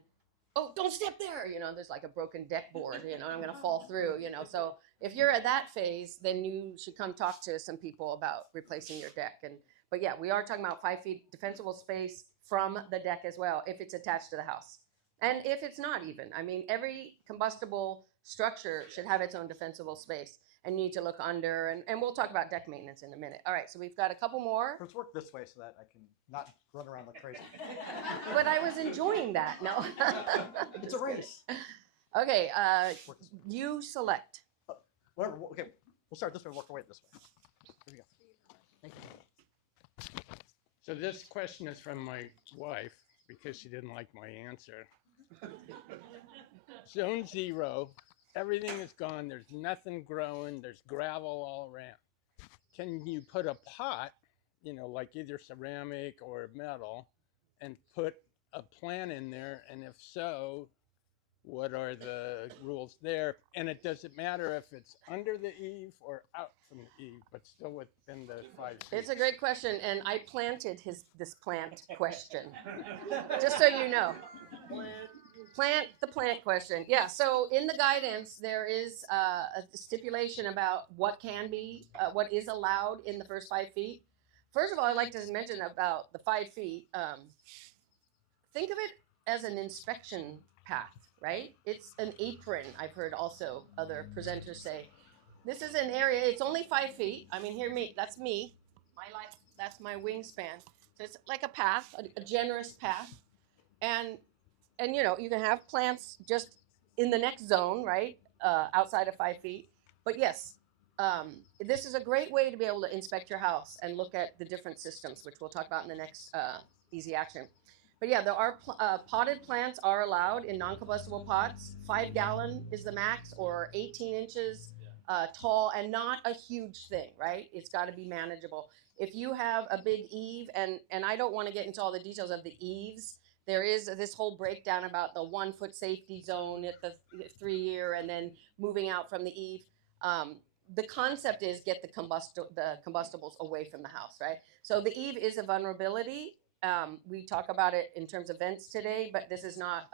oh, don't step there. You know, there's like a broken deck board, you know, I'm going to fall through, you know. So if you're at that phase, then you should come talk to some people about replacing your deck. But yeah, we are talking about 5 feet defensible space from the deck as well, if it's attached to the house. And if it's not even, I mean, every combustible structure should have its own defensible space, and you need to look under, and we'll talk about deck maintenance in a minute. All right, so we've got a couple more. Let's work this way so that I can not run around like crazy. But I was enjoying that, no. It's a race. Okay, Work this way. you select. Whatever. Okay, we'll start this way. Work our way this way. Here we go. Thank you. So this question is from my wife because she didn't like my answer. Zone 0, everything is gone. There's nothing growing. There's gravel all around. Can you put a pot, you know, like either ceramic or metal, and put a plant in there? And if so, what are the rules there? And it doesn't matter if it's under the eave or out from the eave, but still within the 5 feet. It's a great question, and I planted this plant question, just so you know. The plant question. Yeah, so in the guidance, there is a stipulation about what can be, what is allowed in the first 5 feet. first of all, I'd like to mention about the 5 feet. Think of it as an inspection path, right? It's an apron. I've heard also other presenters say, this is an area. It's only 5 feet. I mean, that's me. That's my wingspan. So it's like a path, a generous path, and you can have plants just in the next zone, right, outside of 5 feet. But yes, this is a great way to be able to inspect your house and look at the different systems, which we'll talk about in the next easy action. But yeah, there are potted plants are allowed in non-combustible pots. 5 gallon is the max, or 18 inches tall, and not a huge thing, right? It's got to be manageable. If you have a big eave, and I don't want to get into all the details of the eaves. There is this whole breakdown about the 1 foot safety zone at the 3 year, and then moving out from the eave. The concept is get the combustibles away from the house, right? So the eave is a vulnerability. We talk about it in terms of vents today, but this is not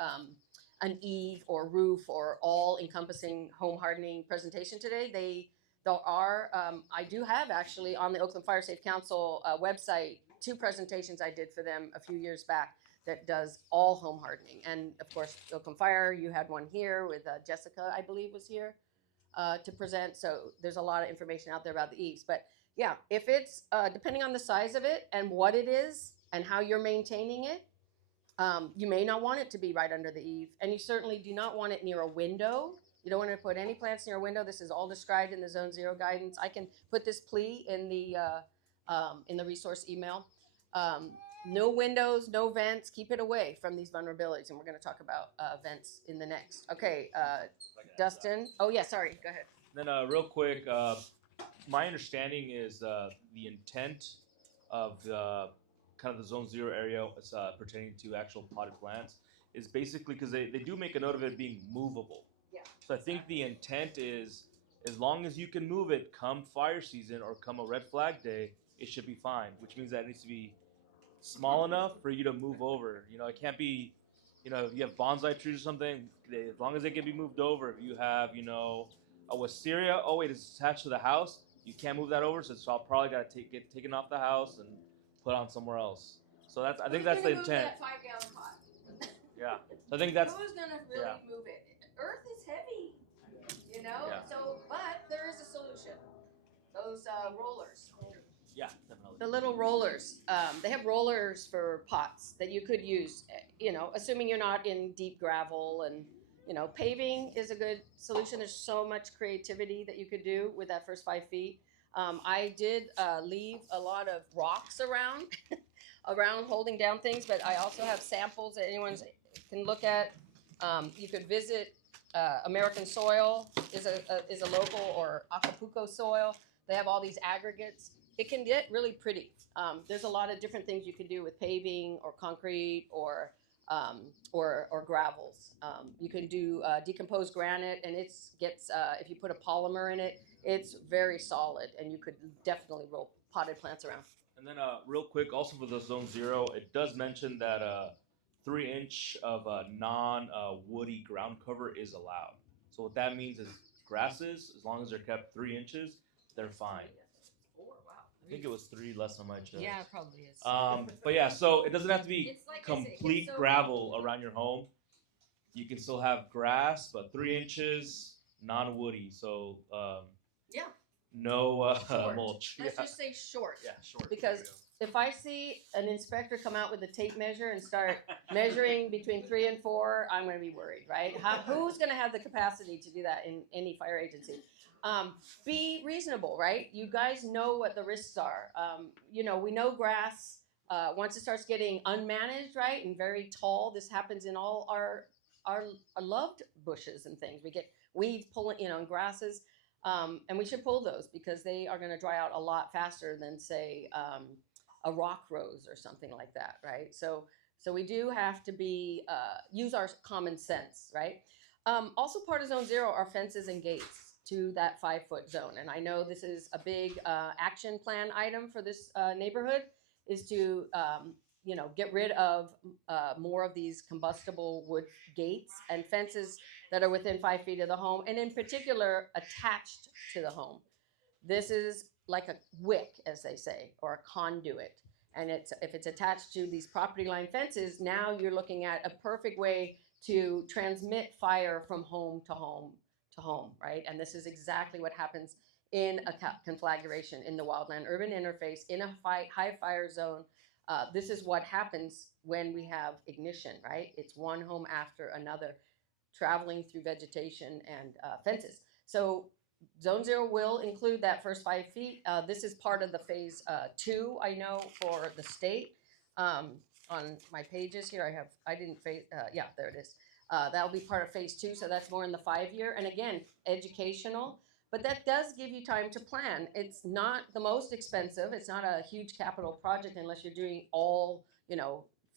an eave or roof or all-encompassing home hardening presentation today. There are, I do have actually on the Oakland Firesafe Council website 2 presentations I did for them a few years back that does all home hardening. And of course, Oakland Fire, you had one here with Jessica, I believe, was here to present. So there's a lot of information out there about the eaves. But yeah, if it's, depending on the size of it and what it is and how you're maintaining it, you may not want it to be right under the eave. And you certainly do not want it near a window. You don't want to put any plants near a window. This is all described in the Zone 0 guidance. I can put this plea in the resource email. No windows, no vents. Keep it away from these vulnerabilities. And we're going to talk about vents in the next. Okay, Dustin. Oh, yeah, sorry. Go ahead. Then real quick, my understanding is the intent of the kind of the Zone 0 area pertaining to actual potted plants is basically because they do make a note of it being movable. Yeah. So I think the intent is as long as you can move it come fire season or come a red flag day, it should be fine, which means that it needs to be small enough for you to move over. It can't be, if you have bonsai trees or something, as long as they can be moved over. If you have, a wisteria, oh wait, it's attached to the house, you can't move that over, so it's probably got to get taken off the house and put on somewhere else. So I think that's the intent. That 5 gallon pot. Yeah. So I think that's. Who's gonna really move it? Earth is heavy, Yeah. So, but there is a solution. Those rollers. Yeah, definitely. The little rollers. They have rollers for pots that you could use, assuming you're not in deep gravel, and, paving is a good solution. There's so much creativity that you could do with that first 5 feet. I did leave a lot of rocks around, holding down things, but I also have samples that anyone can look at. You could visit American Soil is a local, or Acapulco Soil. They have all these aggregates. It can get really pretty. There's a lot of different things you can do with paving or concrete or gravels. You can do decomposed granite, and if you put a polymer in it, it's very solid, and you could definitely roll potted plants around. And then real quick, also for the Zone 0, it does mention that 3 inch of non-woody ground cover is allowed. So what that means is grasses, as long as they're kept 3 inches, they're fine. I think it was 3 less on my chest. Yeah, it probably is. But yeah, so it doesn't have to be It's like I said, it complete gets so gravel around your home. You can still have grass, but 3 inches non-woody. So Yeah. no Short. mulch. Let's Yeah. just say short. Yeah, short. Because if I see an inspector come out with a tape measure and start measuring between 3 and 4, I'm going to be worried, right? Who's going to have the capacity to do that in any fire agency? Be reasonable, right? You guys know what the risks are. We know grass, once it starts getting unmanaged, right, and very tall, this happens in all our loved bushes and things. We get weeds pulling, and grasses, and we should pull those because they are going to dry out a lot faster than, say, a rock rose or something like that, right? So we do have to use our common sense, right? Also part of Zone 0 are fences and gates to that 5 foot zone. And I know this is a big action plan item for this neighborhood, is to get rid of more of these combustible wood gates and fences that are within 5 feet of the home, and in particular attached to the home. This is like a wick, as they say, or a conduit. And if it's attached to these property line fences, now you're looking at a perfect way to transmit fire from home to home to home, right? And this is exactly what happens in a conflagration in the wildland urban interface in a high fire zone. This is what happens when we have ignition, right? It's one home after another, traveling through vegetation and fences. So Zone 0 will include that first 5 feet. This is part of the phase 2, I know, for the state. On my pages here, I didn't phase, yeah, there it is. That'll be part of phase 2, so that's more in the 5-year. And again, educational, but that does give you time to plan. It's not the most expensive. It's not a huge capital project unless you're doing all,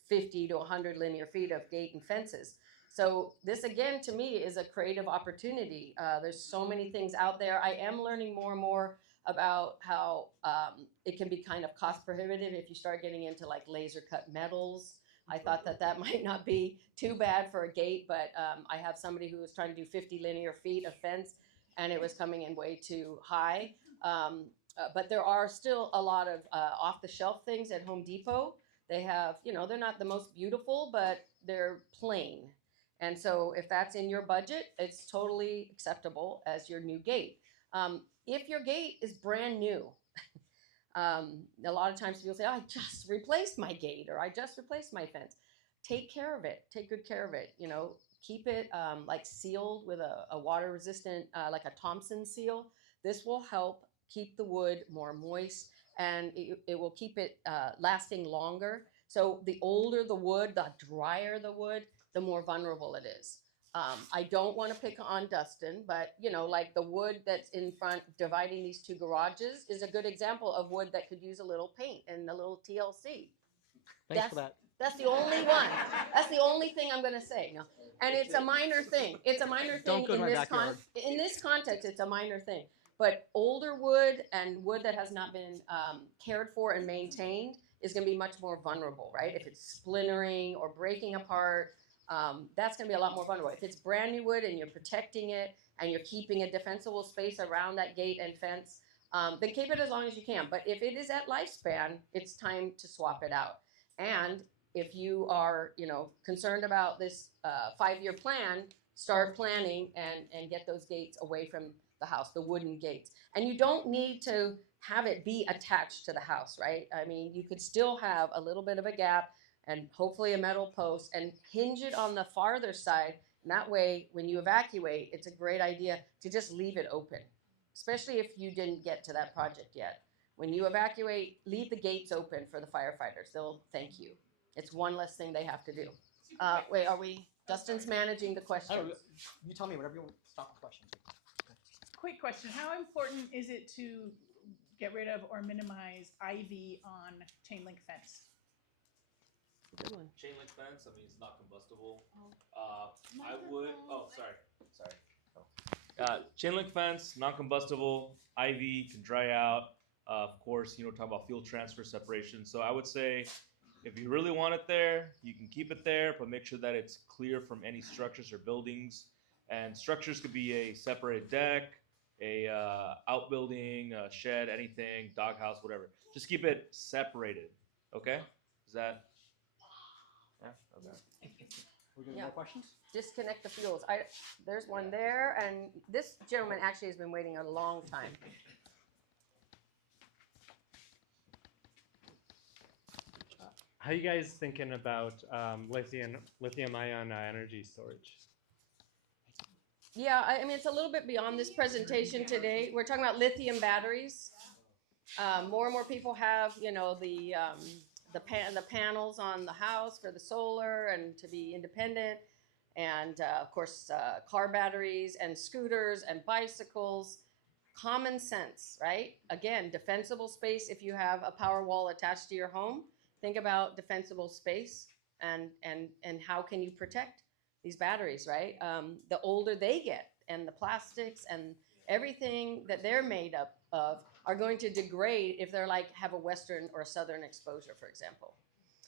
50 to 100 linear feet of gate and fences. So this, again, to me, is a creative opportunity. There's so many things out there. I am learning more and more about how it can be kind of cost prohibitive if you start getting into like laser cut metals. I thought that might not be too bad for a gate, but I have somebody who was trying to do 50 linear feet of fence, and it was coming in way too high. But there are still a lot of off-the-shelf things at Home Depot. They have, they're not the most beautiful, but they're plain. And so if that's in your budget, it's totally acceptable as your new gate. If your gate is brand new, a lot of times people say, oh, I just replaced my gate, or I just replaced my fence. Take care of it. Take good care of it. Keep it like sealed with a water resistant, like a Thompson seal. This will help keep the wood more moist, and it will keep it lasting longer. So the older the wood, the drier the wood, the more vulnerable it is. I don't want to pick on Dustin, but like the wood that's in front dividing these 2 garages is a good example of wood that could use a little paint and a little TLC. Thanks for that. That's the only one. That's the only thing I'm going to say. No. And it's a minor thing. It's a minor thing Don't go to in my this backyard. in this context. It's a minor thing. But older wood and wood that has not been cared for and maintained is going to be much more vulnerable, right? If it's splintering or breaking apart, that's going to be a lot more vulnerable. If it's brand new wood and you're protecting it and you're keeping a defensible space around that gate and fence, then keep it as long as you can. But if it is at lifespan, it's time to swap it out. And if you are, concerned about this 5-year plan, start planning and get those gates away from the house, the wooden gates. And you don't need to have it be attached to the house, right? I mean, you could still have a little bit of a gap and hopefully a metal post and hinge it on the farther side. And that way, when you evacuate, it's a great idea to just leave it open, especially if you didn't get to that project yet. When you evacuate, leave the gates open for the firefighters. They'll thank you. It's one less thing they have to do. Wait, are we? Dustin's managing the I don't know. questions. You tell me whatever you want. Stop the questions. Quick question, how important is it to get rid of or minimize ivy on chain link fence? Good one. Chain link fence, I mean, it's not combustible. I would, sorry. Chain link fence, non-combustible, ivy can dry out. Of course, talking about fuel transfer separation. So I would say if you really want it there, you can keep it there, but make sure that it's clear from any structures or buildings. And structures could be a separated deck, a outbuilding, a shed, anything, doghouse, whatever. Just keep it separated. Okay? Is that? Yeah. Okay. We're getting Yeah. more questions? Disconnect the fuels. There's one there, and this gentleman actually has been waiting a long time. How you guys thinking about lithium-ion energy storage? Yeah, I mean, it's a little bit beyond this presentation today. We're talking about lithium batteries. More and more people have, the panels on the house for the solar and to be independent. And of course, car batteries and scooters and bicycles. Common sense, right? Again, defensible space. If you have a power wall attached to your home, think about defensible space and how can you protect these batteries, right? The older they get, and the plastics and everything that they're made up of are going to degrade if they're have a western or a southern exposure, for example.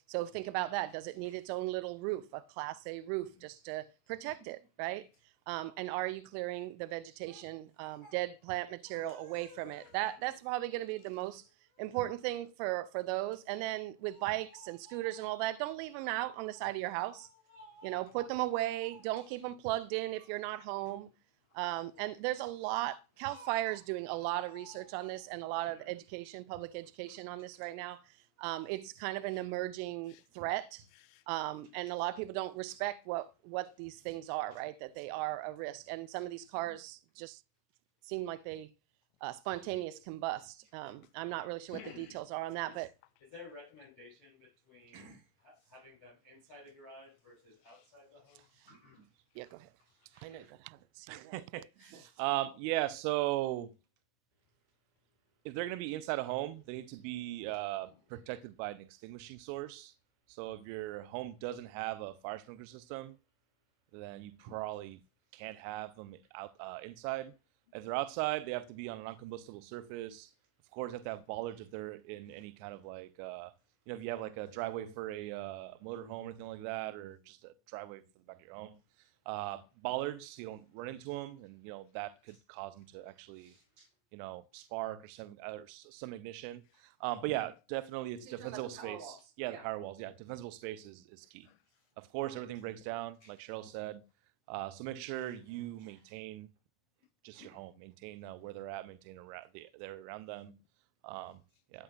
So think about that. Does it need its own little roof, a Class A roof, just to protect it, right? And are you clearing the vegetation, dead plant material away from it? That's probably going to be the most important thing for those. And then with bikes and scooters and all that, don't leave them out on the side of your house. You know, put them away. Don't keep them plugged in if you're not home. And there's a lot, CAL FIRE is doing a lot of research on this and a lot of education, public education on this right now. It's kind of an emerging threat. And a lot of people don't respect what these things are, right? That they are a risk. And some of these cars just seem like they spontaneous combust. I'm not really sure what the details are on that, but Is there a recommendation between having them inside the garage versus outside the home? yeah, go ahead. I know you gotta have it. See that. Yeah, so if they're going to be inside a home, they need to be protected by an extinguishing source. So if your home doesn't have a fire sprinkler system, then you probably can't have them out inside. If they're outside, they have to be on a non-combustible surface. Of course, they have to have bollards if they're in any kind of like, if you have like a driveway for a motorhome or anything like that, or just a driveway for the back of your home. Bollards, so you don't run into them, and that could cause them to actually, spark or some ignition. But yeah, definitely it's So you're talking defensible about the power space. walls. Yeah, the Yeah. power walls. Yeah, defensible space is key. Of course, everything breaks down, like Sheryl said. So make sure you maintain just your home, maintain where they're at, maintain they're around them. Yeah.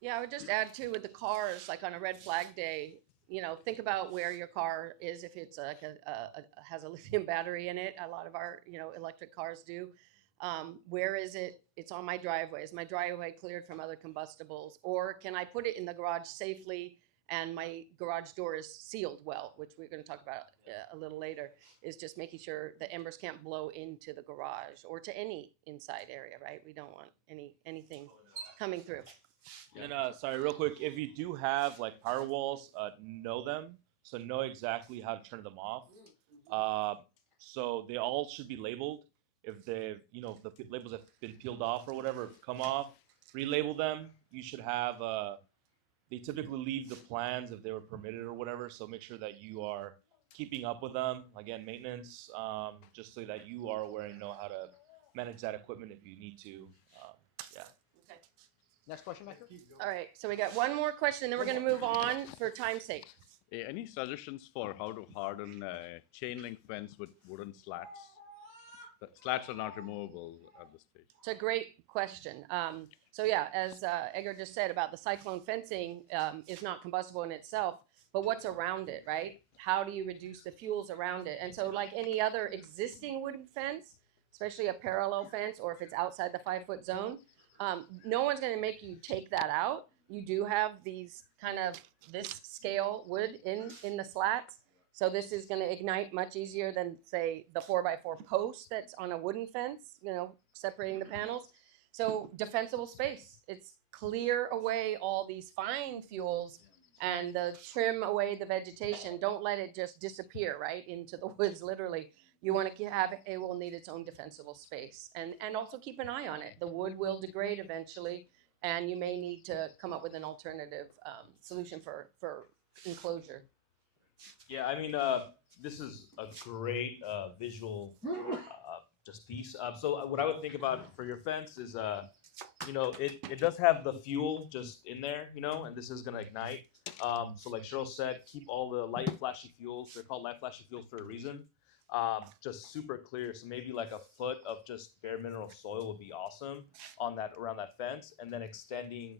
Yeah, I would just add too with the cars, like on a red flag day, think about where your car is. If it's like has a lithium battery in it, a lot of our electric cars do. Where is it? It's on my driveway. Is my driveway cleared from other combustibles, or can I put it in the garage safely? And my garage door is sealed well, which we're going to talk about a little later. Is just making sure the embers can't blow into the garage or to any inside area, right? We don't want anything coming through. And sorry, real quick, if you do have like power walls, know them. So know exactly how to turn them off. So they all should be labeled. If they've, if the labels have been peeled off or whatever, come off, relabel them. You should have, they typically leave the plans if they were permitted or whatever. So make sure that you are keeping up with them. Again, maintenance, just so that you are aware and know how to manage that equipment if you need to. Yeah. Okay. Next question, Michael. All right. So we got one more question, then we're going to move on for time's sake. Any suggestions for how to harden a chain link fence with wooden slats? The slats are not removable at this stage. It's a great question. So yeah, as Edgar just said about the cyclone fencing is not combustible in itself, but what's around it, right? How do you reduce the fuels around it? And so like any other existing wooden fence, especially a parallel fence, or if it's outside the 5-foot zone, no one's going to make you take that out. You do have these kind of this scale wood in the slats. So this is going to ignite much easier than, say, the 4x4 post that's on a wooden fence, separating the panels. So defensible space. It's clear away all these fine fuels and trim away the vegetation. Don't let it just disappear, right, into the woods, literally. You want to have it will need its own defensible space. And also keep an eye on it. The wood will degrade eventually, and you may need to come up with an alternative solution for enclosure. Yeah, I mean, this is a great visual just piece. So what I would think about for your fence is, it does have the fuel just in there, and this is gonna ignite. So like Sheryl said, keep all the light flashy fuels. They're called light flashy fuels for a reason. Just super clear. So maybe like a foot of just bare mineral soil would be awesome around that fence, and then extending,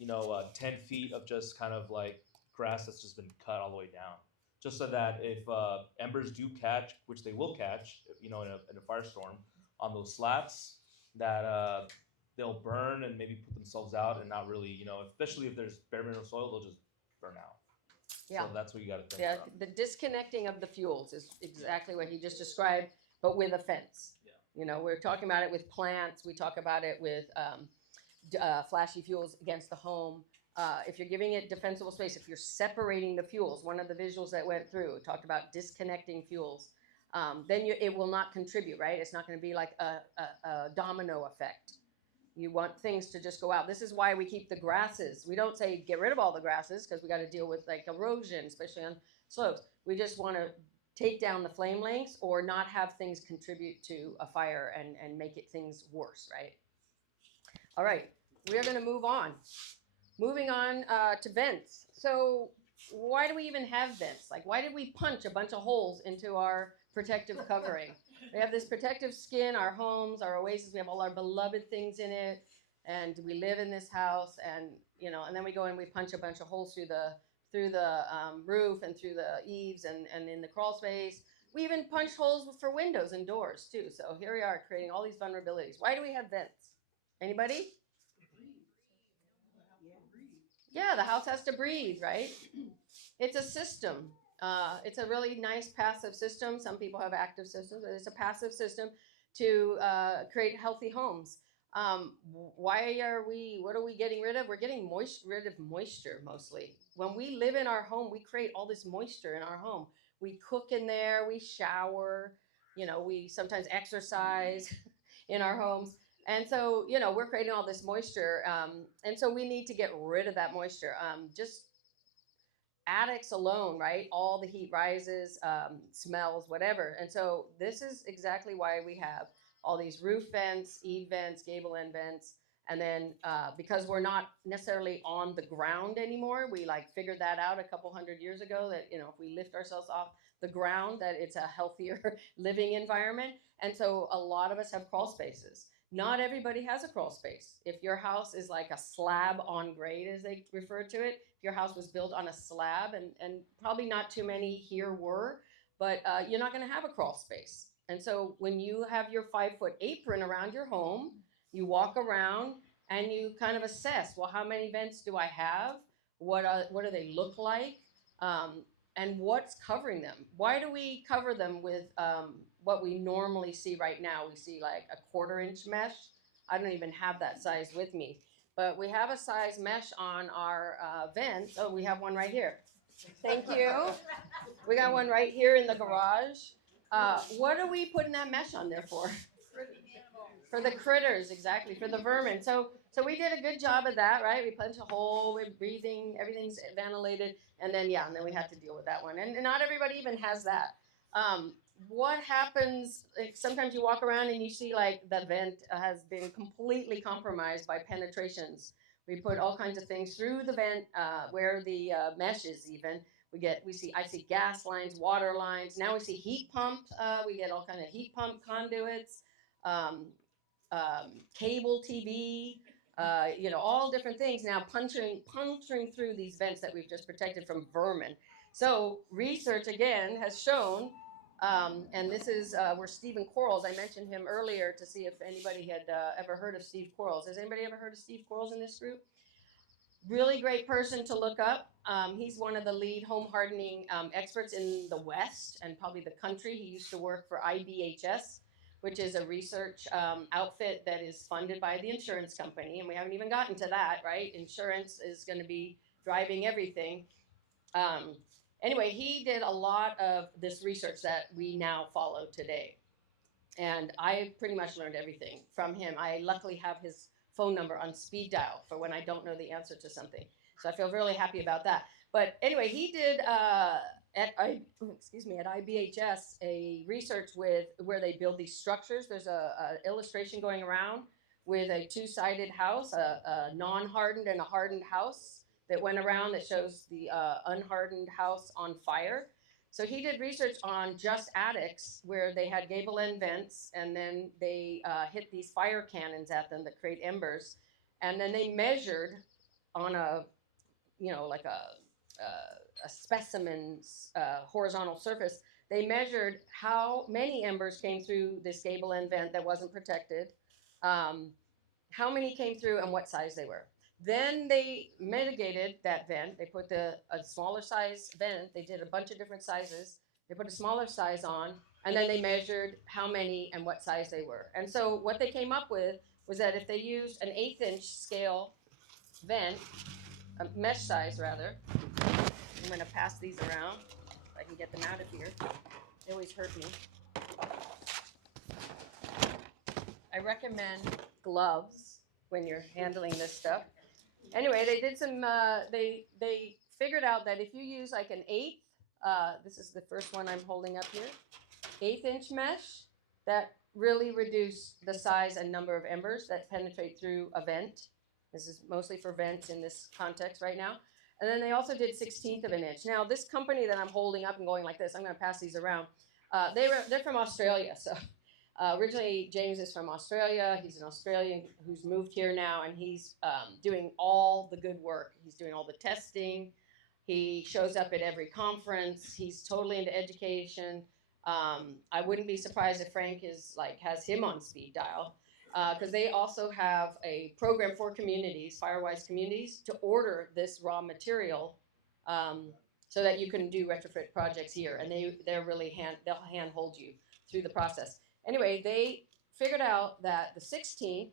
10 feet of just kind of like grass that's just been cut all the way down. Just so that if embers do catch, which they will catch, in a firestorm, on those slats, that they'll burn and maybe put themselves out and not really, especially if there's bare mineral soil, they'll just burn out. Yeah. So that's what you got to think Yeah, about. the disconnecting of the fuels is exactly what he just described, but with a fence. Yeah. We're talking about it with plants. We talk about it with flashy fuels against the home. If you're giving it defensible space, if you're separating the fuels, one of the visuals that went through talked about disconnecting fuels, then it will not contribute, right? It's not going to be like a domino effect. You want things to just go out. This is why we keep the grasses. We don't say get rid of all the grasses because we got to deal with like erosion, especially on slopes. We just want to take down the flame lengths or not have things contribute to a fire and make it things worse, right? All right, we are going to move on. Moving on to vents. So why do we even have vents? Like, why did we punch a bunch of holes into our protective covering? We have this protective skin, our homes, our oasis. We have all our beloved things in it, and we live in this house, and you know, and then we go and we punch a bunch of holes through the roof and through the eaves and in the crawl space. We even punch holes for windows and doors too. So here we are creating all these vulnerabilities. Why do we have vents? Anybody? Yeah, the house has to breathe, right? It's a system. It's a really nice passive system. Some people have active systems, but it's a passive system to create healthy homes. What are we getting rid of? We're getting rid of moisture mostly. When we live in our home, we create all this moisture in our home. We cook in there, we shower, you know, we sometimes exercise in our homes. And so, you know, we're creating all this moisture. And so we need to get rid of that moisture. Just attics alone, right? All the heat rises, smells, whatever. And so this is exactly why we have all these roof vents, eave vents, gable end vents. And then because we're not necessarily on the ground anymore, we like figured that out a couple hundred years ago that, you know, if we lift ourselves off the ground, that it's a healthier living environment. And so a lot of us have crawl spaces. Not everybody has a crawl space. If your house is like a slab on grade, as they refer to it, if your house was built on a slab, and probably not too many here were, but you're not going to have a crawl space. And so when you have your 5-foot apron around your home, you walk around and you kind of assess, well, how many vents do I have? What do they look like? And what's covering them? Why do we cover them with what we normally see right now? We see like a 1/4-inch mesh. I don't even have that size with me, but we have a size mesh on our vents. Oh, we have one right here. Thank you. We got one right here in the garage. What are we putting that mesh on there for? For the critters, exactly, for the vermin. So we did a good job of that, right? We punch a hole, we're breathing, everything's ventilated, and then we had to deal with that one. And not everybody even has that. What happens, like, sometimes you walk around and you see like the vent has been completely compromised by penetrations. We put all kinds of things through the vent where the mesh is even. I see gas lines, water lines. Now we see heat pump. We get all kind of heat pump conduits. Cable TV, you know, all different things now puncturing through these vents that we've just protected from vermin. So research again has shown, and this is where Stephen Quarles, I mentioned him earlier to see if anybody had ever heard of Steve Quarles. Has anybody ever heard of Steve Quarles in this group? Really great person to look up. He's one of the lead home hardening experts in the West and probably the country. He used to work for IBHS, which is a research outfit that is funded by the insurance company. And we haven't even gotten to that, right? Insurance is going to be driving everything. Anyway, he did a lot of this research that we now follow today. And I pretty much learned everything from him. I luckily have his phone number on speed dial for when I don't know the answer to something. So I feel really happy about that. But anyway, he did at IBHS a research with where they build these structures. There's a illustration going around with a 2-sided house, a non-hardened and a hardened house that went around that shows the unhardened house on fire. So he did research on just attics where they had gable end vents, and then they hit these fire cannons at them that create embers, and then they measured on a, you know, like a specimen's horizontal surface. They measured how many embers came through this gable end vent that wasn't protected, how many came through, and what size they were. Then they mitigated that vent. They put a smaller size vent. They did a bunch of different sizes. They put a smaller size on, and then they measured how many and what size they were. And so what they came up with was that if they used an 1/8-inch scale vent, a mesh size rather, I'm going to pass these around if I can get them out of here. They always hurt me. I recommend gloves when you're handling this stuff. Anyway, they did some, they figured out that if you use like an 1/8 This is the first one I'm holding up here. 1/8" mesh that really reduce the size and number of embers that penetrate through a vent. This is mostly for vents in this context right now. And then they also did 1/16 of an inch. Now this company that I'm holding up and going like this, I'm going to pass these around. They're from Australia. So originally James is from Australia. He's an Australian who's moved here now, and he's doing all the good work. He's doing all the testing. He shows up at every conference. He's totally into education. I wouldn't be surprised if Frank has him on speed dial, because they also have a program for communities, Firewise communities, to order this raw material so that you can do retrofit projects here, and they'll hand hold you through the process. Anyway, they figured out that the 16th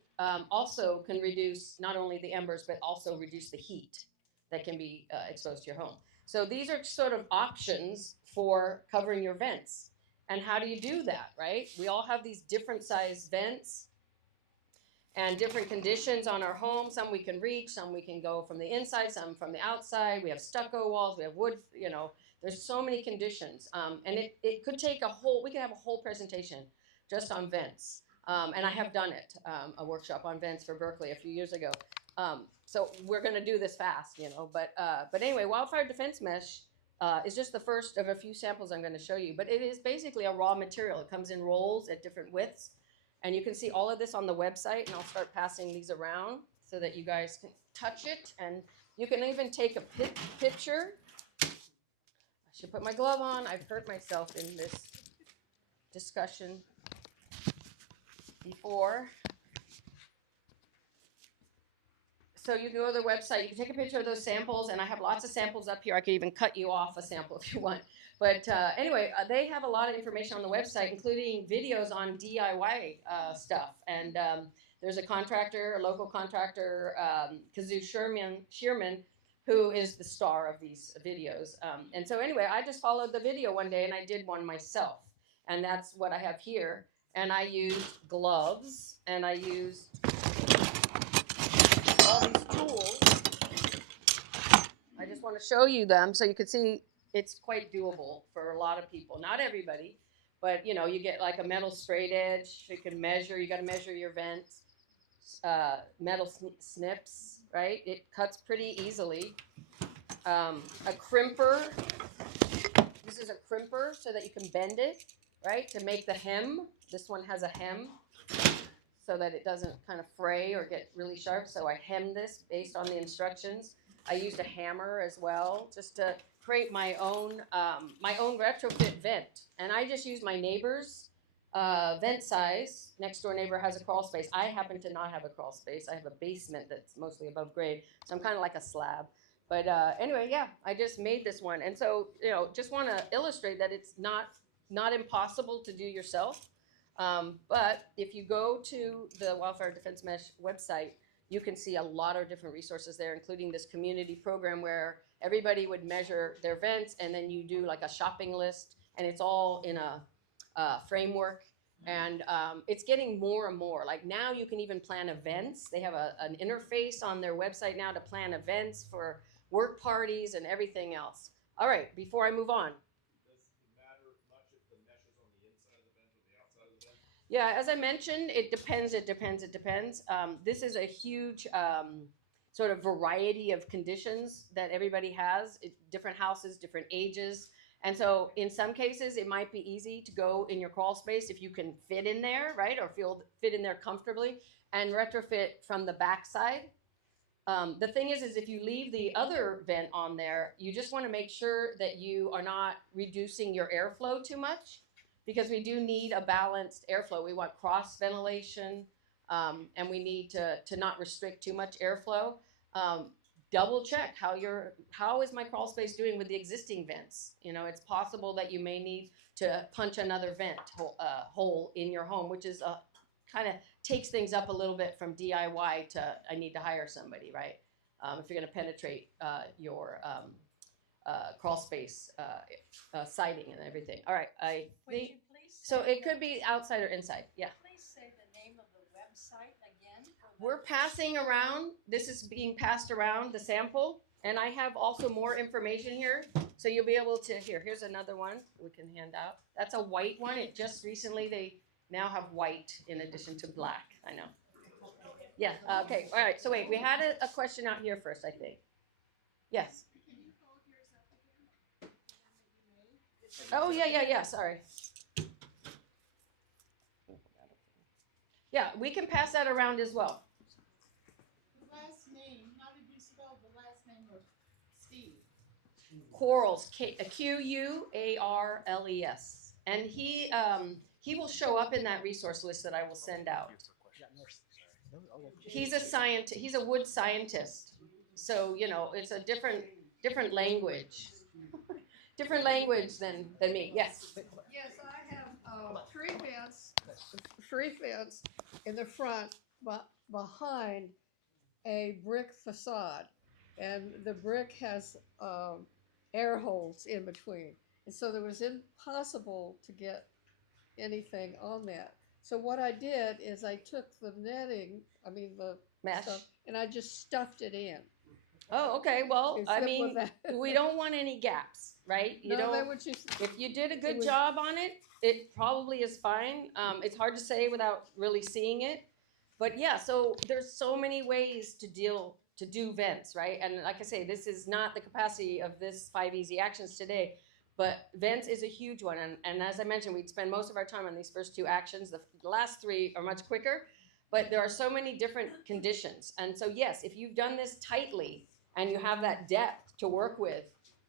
also can reduce not only the embers but also reduce the heat that can be exposed to your home. So these are sort of options for covering your vents. And how do you do that, right? We all have these different size vents and different conditions on our home. Some we can reach, some we can go from the inside, some from the outside. We have stucco walls, we have wood, there's so many conditions. And it could take we could have a whole presentation just on vents. And I have done it, a workshop on vents for Berkeley a few years ago. So we're gonna do this fast, but anyway, wildfire defense mesh is just the first of a few samples I'm gonna show you, but it is basically a raw material. It comes in rolls at different widths, and you can see all of this on the website, and I'll start passing these around so that you guys can touch it, and you can even take a picture. I should put my glove on. I've hurt myself in this discussion before. So you can go to the website, you can take a picture of those samples, and I have lots of samples up here. I could even cut you off a sample if you want. But anyway, they have a lot of information on the website, including videos on DIY stuff. And there's a local contractor, Kazoo Shearman, who is the star of these videos. And so anyway, I just followed the video one day, and I did one myself. And that's what I have here. And I used gloves, and I used all these tools. I just want to show you them so you can see it's quite doable for a lot of people. Not everybody, but you get like a metal straight edge. You can measure. You got to measure your vents. Metal snips, right? It cuts pretty easily. A crimper. This is a crimper so that you can bend it, right? To make the hem. This one has a hem, so that it doesn't kind of fray or get really sharp. So I hemmed this based on the instructions. I used a hammer as well, just to create my own retrofit vent. And I just used my neighbor's vent size. Next door neighbor has a crawl space. I happen to not have a crawl space. I have a basement that's mostly above grade, so I'm kind of like a slab. But anyway, yeah, I just made this one. And so, just want to illustrate that it's not impossible to do yourself. But if you go to the Wildfire Defense Mesh website, you can see a lot of different resources there, including this community program where everybody would measure their vents, and then you do like a shopping list, and it's all in a framework. And it's getting more and more. Like now you can even plan events. They have an interface on their website now to plan events for work parties and everything else. All right, before I move on. Yeah, as I mentioned, it depends. This is a huge sort of variety of conditions that everybody has. Different houses, different ages. And so in some cases, it might be easy to go in your crawl space if you can fit in there, right? Or fit in there comfortably and retrofit from the backside. The thing is if you leave the other vent on there, you just want to make sure that you are not reducing your airflow too much, because we do need a balanced airflow. We want cross ventilation, and we need to not restrict too much airflow. Double check how is my crawl space doing with the existing vents. It's possible that you may need to punch another vent hole in your home, which is kind of takes things up a little bit from DIY to I need to hire somebody, right? If you're going to penetrate your crawl space siding and everything. All right, so it could be outside or inside. Yeah. Please say the name of the website again. We're passing around. This is being passed around the sample, And I have also more information here. So you'll be able to, here's another one we can hand out. That's a white one. It just recently, they now have white in addition to black. I know. Yeah, okay, all right. So wait, we had a question out here first, I think. Yes. Oh, yeah, sorry. Yeah, we can pass that around as well. The last name, how did you spell the last name of Steve? Quarles, Quarles. And he will show up in that resource list that I will send out. He's a scientist, he's a wood scientist. So, you know, it's a different language. Different language than me, yes. Yes, I have tree fence in the front, but behind a brick facade, and the brick has air holes in between, and so it was impossible to get anything on that. So what I did is I took the netting, the Mesh. stuff, and I just stuffed it in. Oh, okay. Well, It's I simple mean, as that. we don't want any gaps, right? You No, don't. that what you If you did a good was- job on it, it probably is fine. It's hard to say without really seeing it. But yeah, so there's so many ways to do vents, right? And like I say, this is not the capacity of this 5 easy actions today, but vents is a huge one. And as I mentioned, we'd spend most of our time on these first 2 actions. The last 3 are much quicker, but there are so many different conditions. And so yes, if you've done this tightly and you have that depth to work with,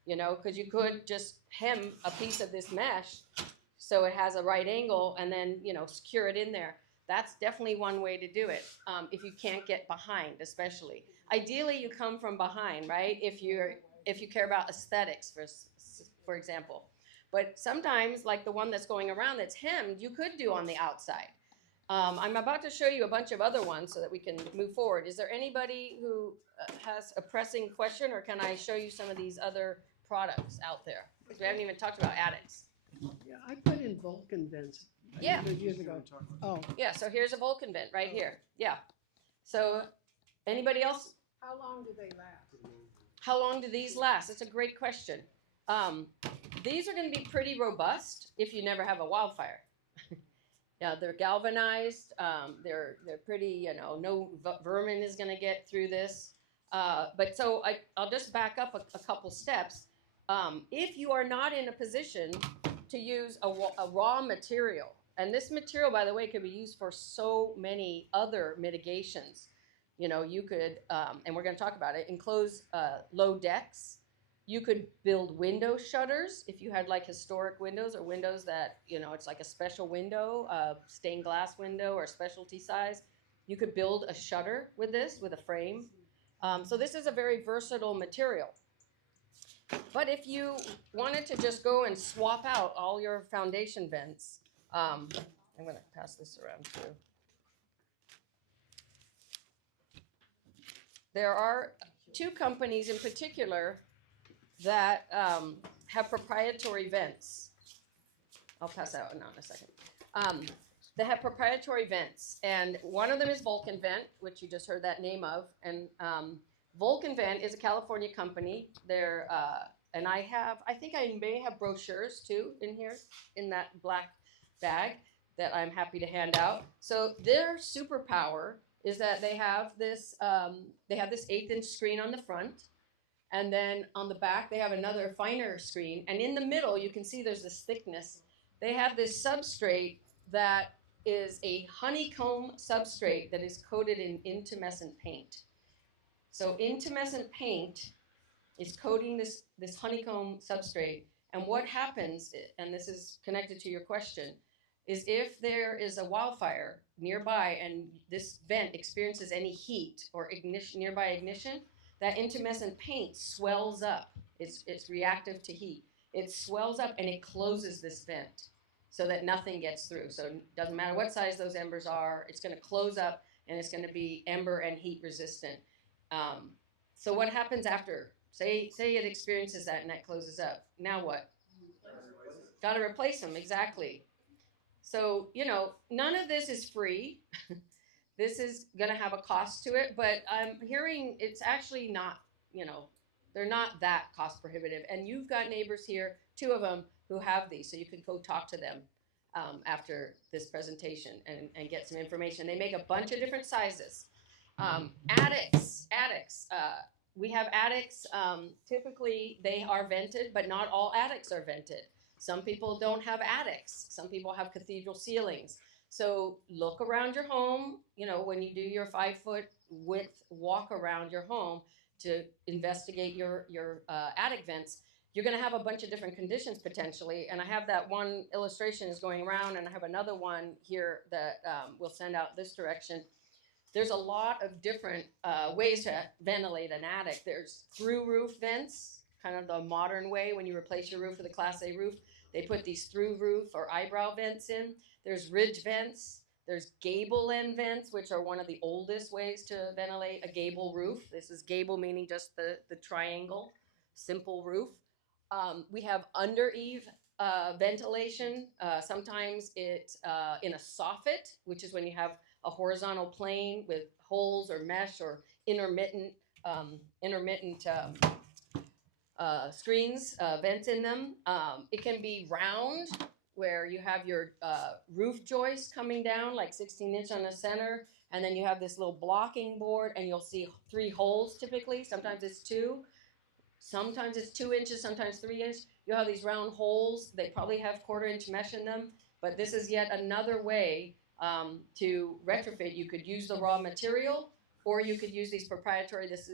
you know, because you could just hem a piece of this mesh so it has a right angle and then, you know, secure it in there. That's definitely one way to do it, if you can't get behind, especially. Ideally, you come from behind, right? If you care about aesthetics, for example. But sometimes, like the one that's going around that's hemmed, you could do on the outside. I'm about to show you a bunch of other ones so that we can move forward. Is there anybody who has a pressing question, or can I show you some of these other products out there? Because we haven't even talked about attics. Yeah, I put in Vulcan vents. Yeah. Years ago. Oh, Yeah, so here's a Vulcan vent right here. Yeah. So anybody else? how long do they last? How long do these last? That's a great question. These are going to be pretty robust if you never have a wildfire. Yeah, they're galvanized. They're pretty, you know, no vermin is going to get through this. But so I'll just back up a couple steps. If you are not in a position to use a raw material, and this material, by the way, could be used for so many other mitigations. You know, you could, and we're going to talk about it, enclose low decks. You could build window shutters if you had like historic windows or windows that, you know, it's like a special window, stained glass window or specialty size. You could build a shutter with this, with a frame. So this is a very versatile material. But if you wanted to just go and swap out all your foundation vents, I'm going to pass this around too. There are 2 companies in particular that have proprietary vents. I'll pass that on in a second. They have proprietary vents, and one of them is Vulcan Vent, which you just heard that name of. And Vulcan Vent is a California company. They're and I think I may have brochures too in here in that black bag that I'm happy to hand out. So their superpower is that they have this 1/8-inch screen on the front. And then on the back, they have another finer screen. And in the middle, you can see there's this thickness. They have this substrate that is a honeycomb substrate that is coated in intumescent paint. So intumescent paint is coating this honeycomb substrate. And what happens, and this is connected to your question, is if there is a wildfire nearby and this vent experiences any heat or nearby ignition, that intumescent paint swells up. It's reactive to heat. It swells up and it closes this vent so that nothing gets through. So it doesn't matter what size those embers are, it's going to close up and it's going to be ember and heat resistant. So what happens after? Say it experiences that and that closes up. Now what? Got to replace them, exactly. So, you know, none of this is free. This is going to have a cost to it, but I'm hearing it's actually not, you know, They're not that cost prohibitive. And you've got neighbors here, 2 of them, who have these, so you can go talk to them after this presentation and get some information. They make a bunch of different sizes. Attics. We have attics. Typically, they are vented, but not all attics are vented. Some people don't have attics. Some people have cathedral ceilings. So look around your home, when you do your 5-foot width walk around your home to investigate your attic vents, you're going to have a bunch of different conditions potentially. And I have that one illustration is going around, and I have another one here that we'll send out this direction. There's a lot of different ways to ventilate an attic. There's through roof vents, kind of the modern way when you replace your roof with a Class A roof. They put these through roof or eyebrow vents in. There's ridge vents. There's gable end vents, which are one of the oldest ways to ventilate a gable roof. This is gable meaning just the triangle, simple roof. We have under eave ventilation. Sometimes it's in a soffit, which is when you have a horizontal plane with holes or mesh or intermittent screens, vents in them. It can be round, where you have your roof joist coming down like 16-inch on the center, and then you have this little blocking board, and you'll see 3 holes typically. Sometimes it's 2. Sometimes it's 2 inches, sometimes 3 inches. You have these round holes. They probably have 1/4-inch mesh in them, but this is yet another way to retrofit. You could use the raw material, or you could use these proprietary. This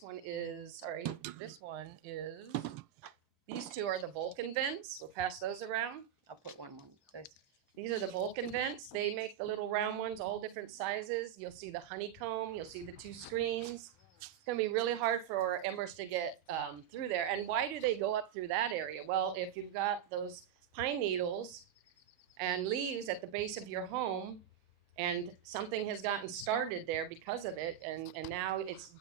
one is, these 2 are the Vulcan vents. We'll pass those around. I'll put one. These are the Vulcan vents. They make the little round ones, all different sizes. You'll see the honeycomb. You'll see the 2 screens. It's going to be really hard for embers to get through there. And why do they go up through that area? Well, if you've got those pine needles and leaves at the base of your home, and something has gotten started there because of it, and now it's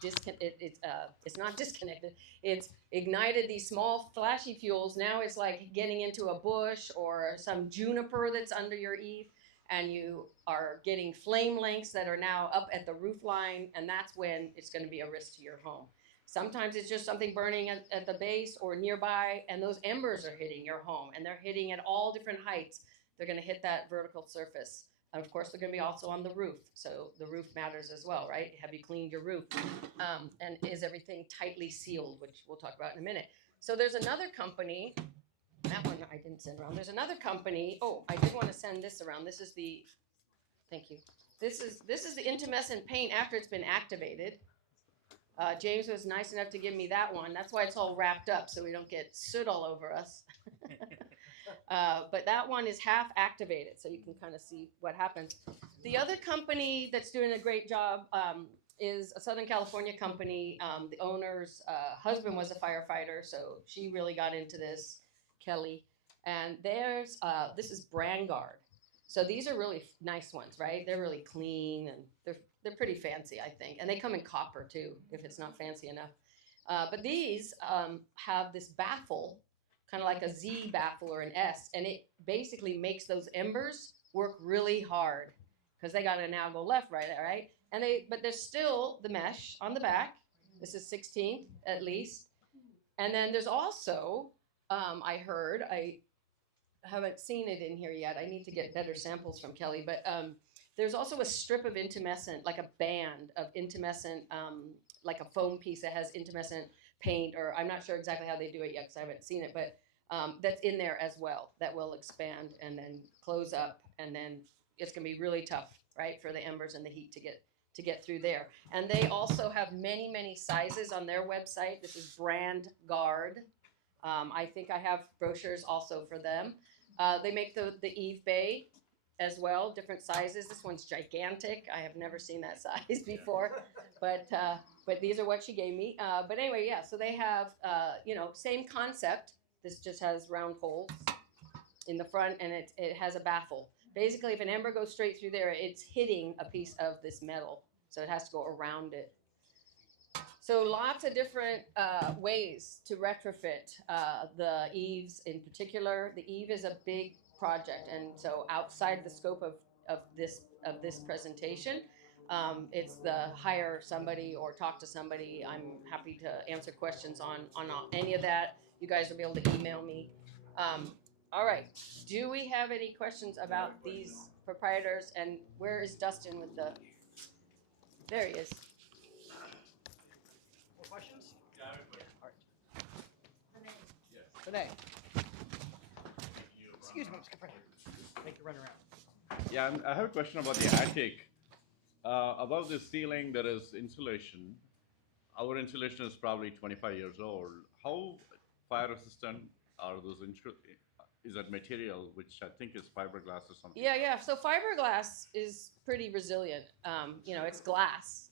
not disconnected. It's ignited these small flashy fuels. Now it's like getting into a bush or some juniper that's under your eave, and you are getting flame lengths that are now up at the roof line, and that's when it's going to be a risk to your home. Sometimes it's just something burning at the base or nearby, and those embers are hitting your home, and they're hitting at all different heights. They're going to hit that vertical surface. And of course, they're going to be also on the roof. So the roof matters as well, right? Have you cleaned your roof? And is everything tightly sealed, which we'll talk about in a minute. So there's another company. That one I didn't send around. There's another company. Oh, I did want to send this around. This is the, thank you. This is the intumescent paint after it's been activated. James was nice enough to give me that one. That's why it's all wrapped up, so we don't get soot all over us. But that one is half activated, so you can kind of see what happens. The other company that's doing a great job is a Southern California company. The owner's husband was a firefighter, so she really got into this, Kelly. And this is Brandguard. So these are really nice ones, right? They're really clean, and they're pretty fancy, I think. And they come in copper, too, if it's not fancy enough. But these have this baffle, kind of like a Z baffle or an S, and it basically makes those embers work really hard because they got to now go left, right? But there's still the mesh on the back. This is 16th at least. And then there's also, I heard, I haven't seen it in here yet. I need to get better samples from Kelly, but there's also a strip of intumescent, like a band of intumescent, like a foam piece that has intumescent paint, or I'm not sure exactly how they do it yet because I haven't seen it, but that's in there as well. That will expand and then close up, and then it's going to be really tough, right, for the embers and the heat to get through there. And they also have many sizes on their website. This is Brandguard. I think I have brochures also for them. They make the Eve Bay as well, different sizes. This one's gigantic. I have never seen that size before, but these are what she gave me. But anyway, yeah, so they have, same concept. This just has round holes in the front, and it has a baffle. Basically, if an ember goes straight through there, it's hitting a piece of this metal, so it has to go around it. So lots of different ways to retrofit the eaves in particular. The eave is a big project, and so outside the scope of this presentation, It's the hire somebody or talk to somebody. I'm happy to answer questions on any of that. You guys will be able to email me. All right. Do we have any questions about these proprietors? And where is Dustin with the? There he is. More questions? Yeah, I have a question. Yes. Renee. You Excuse me, Mr. President. Make you run around. Yeah, I have a question about the attic. Above the ceiling, there is insulation. Our insulation is probably 25 years old. How fire resistant are those is that material, which I think is fiberglass or something? Yeah. So fiberglass is pretty resilient. It's glass.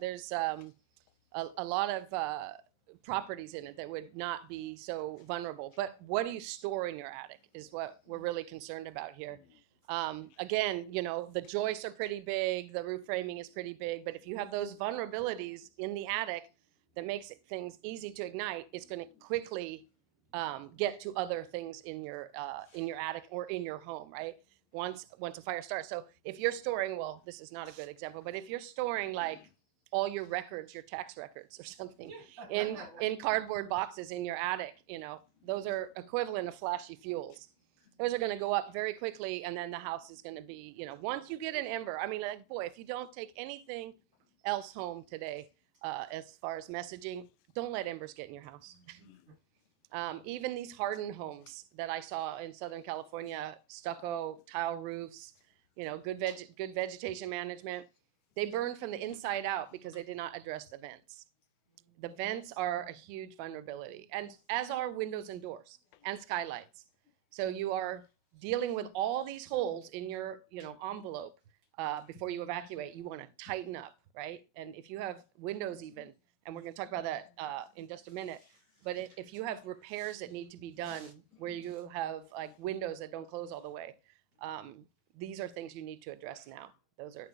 There's a lot of properties in it that would not be so vulnerable. But what do you store in your attic is what we're really concerned about here. Again, the joists are pretty big, the roof framing is pretty big, but if you have those vulnerabilities in the attic that makes things easy to ignite, it's going to quickly get to other things in your attic or in your home, right? Once a fire starts. So if you're storing, well, this is not a good example, but if you're storing like all your records, your tax records or something in cardboard boxes in your attic, those are equivalent of flashy fuels. Those are going to go up very quickly, and then the house is going to be, once you get an ember, boy, if you don't take anything else home today, as far as messaging, don't let embers get in your house. Even these hardened homes that I saw in Southern California, stucco, tile roofs, good vegetation management, they burned from the inside out because they did not address the vents. The vents are a huge vulnerability, and as are windows and doors and skylights. So you are dealing with all these holes in your, envelope before you evacuate. You want to tighten up, right? And if you have windows even, and we're going to talk about that in just a minute, but if you have repairs that need to be done where you have like windows that don't close all the way, these are things you need to address now.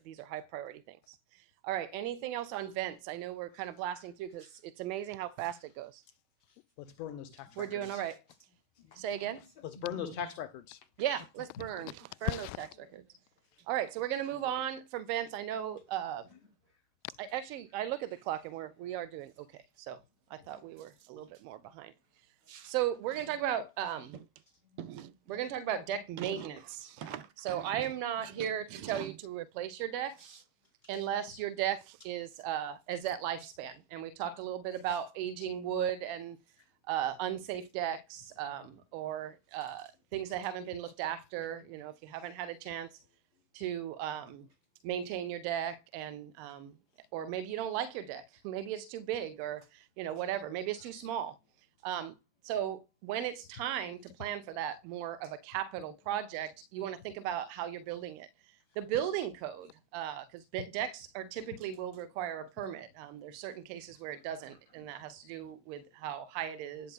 These are high priority things. All right, anything else on vents? I know we're kind of blasting through because it's amazing how fast it goes. Let's burn those tax We're records. doing all right. Say again? Let's burn those tax records. Yeah, let's burn those tax records. All right, so we're gonna move on from vents. I know, I look at the clock and we are doing okay. So I thought we were a little bit more behind. So we're gonna talk about deck maintenance. So I am not here to tell you to replace your deck unless your deck is at lifespan. And we talked a little bit about aging wood and unsafe decks or things that haven't been looked after. If you haven't had a chance to maintain your deck or maybe you don't like your deck. Maybe it's too big or, whatever. Maybe it's too small. So when it's time to plan for that more of a capital project, you want to think about how you're building it. The building code, because decks typically will require a permit. There's certain cases where it doesn't, and that has to do with how high it is.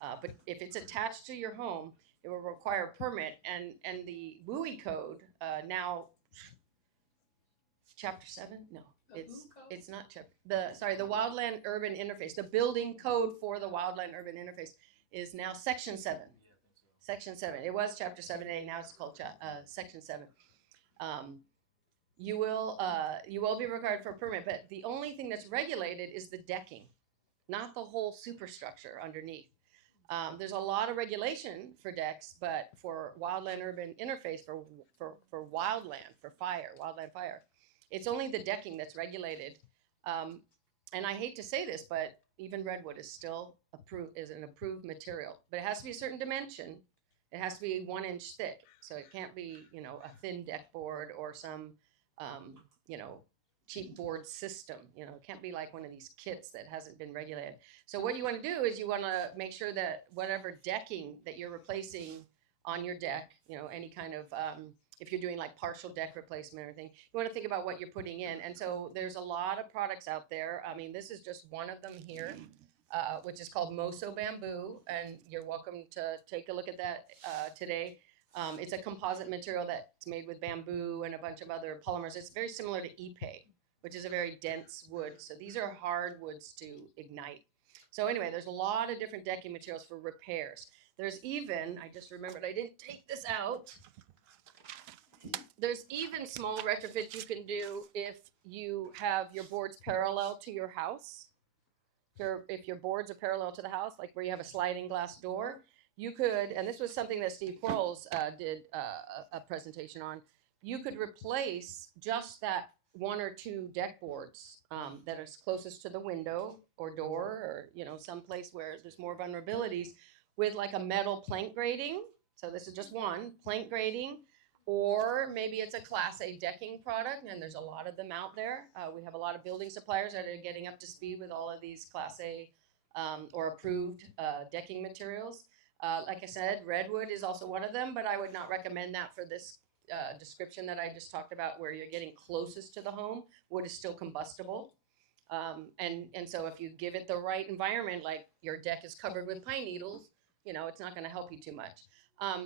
But if it's attached to your home, it will require a permit. And the WUI code now, Chapter 7? No, it's not chapter. The Wildland Urban Interface. The building code for the Wildland Urban Interface is now Section 7. Section 7. It was Chapter 7A. Now it's called Section 7. You will be required for a permit, but the only thing that's regulated is the decking, not the whole superstructure underneath. There's a lot of regulation for decks, but for wildland urban interface, for wildland, for wildland fire, it's only the decking that's regulated. And I hate to say this, but even redwood is still an approved material, but it has to be a certain dimension. It has to be 1 inch thick. So it can't be, a thin deck board or some, cheap board system. It can't be like one of these kits that hasn't been regulated. So what you want to do is you want to make sure that whatever decking that you're replacing on your deck, any kind of, if you're doing like partial deck replacement or anything, you want to think about what you're putting in. And so there's a lot of products out there. This is just one of them here. Which is called Moso Bamboo, and you're welcome to take a look at that today. It's a composite material that's made with bamboo and a bunch of other polymers. It's very similar to Ipe, which is a very dense wood. So these are hard woods to ignite. So anyway, there's a lot of different decking materials for repairs. There's even, I just remembered I didn't take this out, there's even small retrofits you can do if you have your boards parallel to your house. If your boards are parallel to the house, like where you have a sliding glass door, you could, and this was something that Steve Quarles did a presentation on, you could replace just that one or two deck boards that are closest to the window or door, or some place where there's more vulnerabilities, with like a metal plank grating. So this is just one plank grating, or maybe it's a Class A decking product, and there's a lot of them out there. We have a lot of building suppliers that are getting up to speed with all of these Class A or approved decking materials. Like I said, redwood is also one of them, but I would not recommend that for this description that I just talked about, where you're getting closest to the home. Wood is still combustible. And so if you give it the right environment, like your deck is covered with pine needles, it's not going to help you too much.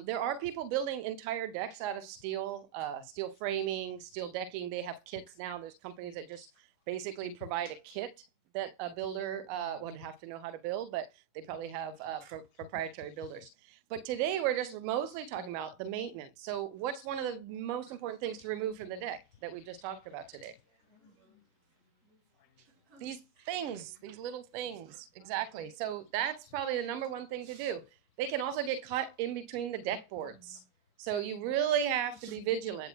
There are people building entire decks out of steel, steel framing, steel decking. They have kits now. There's companies that just basically provide a kit that a builder would have to know how to build, but they probably have proprietary builders. But today we're just mostly talking about the maintenance. So what's one of the most important things to remove from the deck that we just talked about today? These things, these little things, exactly. So that's probably the number one thing to do. They can also get caught in between the deck boards. So you really have to be vigilant.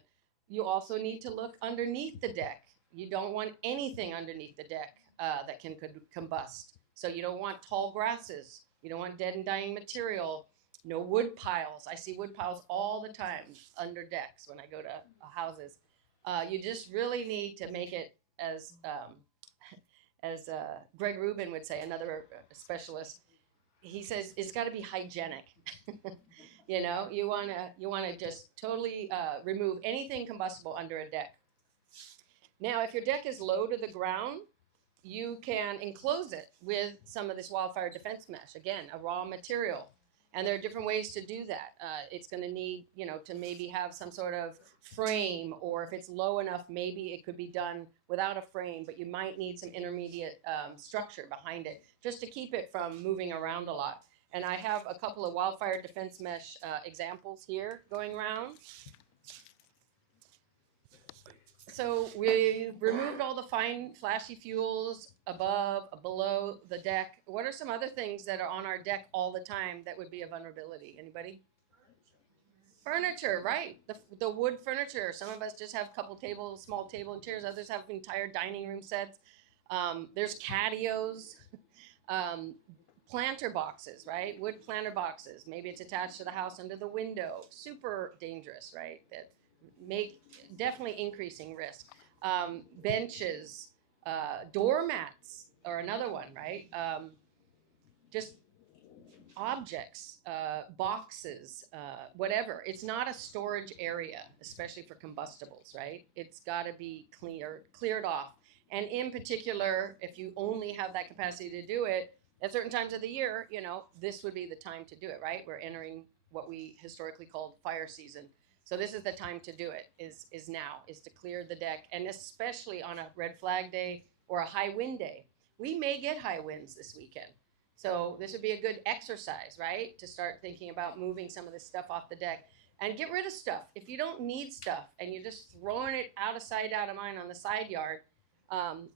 You also need to look underneath the deck. You don't want anything underneath the deck that can combust. So you don't want tall grasses. You don't want dead and dying material. No wood piles. I see wood piles all the time under decks when I go to houses. You just really need to make it as Greg Rubin would say, another specialist. He says it's got to be hygienic. You wanna just totally remove anything combustible under a deck. Now, if your deck is low to the ground, you can enclose it with some of this wildfire defense mesh. Again, a raw material. And there are different ways to do that. It's going to need, to maybe have some sort of frame, or if it's low enough, maybe it could be done without a frame, but you might need some intermediate structure behind it just to keep it from moving around a lot. And I have a couple of wildfire defense mesh examples here going around. So we removed all the fine flashy fuels below the deck. What are some other things that are on our deck all the time that would be a vulnerability? Anybody? Furniture, right? The wood furniture. Some of us just have a couple tables, small table and chairs. Others have entire dining room sets. There's catios, planter boxes, right? Wood planter boxes. Maybe it's attached to the house under the window. Super dangerous, right? That make definitely increasing risk. Benches, doormats are another one, right? Just objects, boxes, whatever. It's not a storage area, especially for combustibles, right? It's got to be cleared off. And in particular, if you only have that capacity to do it at certain times of the year, this would be the time to do it, right? We're entering what we historically called fire season. So this is the time to do it, is now, is to clear the deck, and especially on a red flag day or a high wind day. We may get high winds this weekend. So this would be a good exercise, right? To start thinking about moving some of this stuff off the deck and get rid of stuff. If you don't need stuff and you're just throwing it out of sight, out of mind on the side yard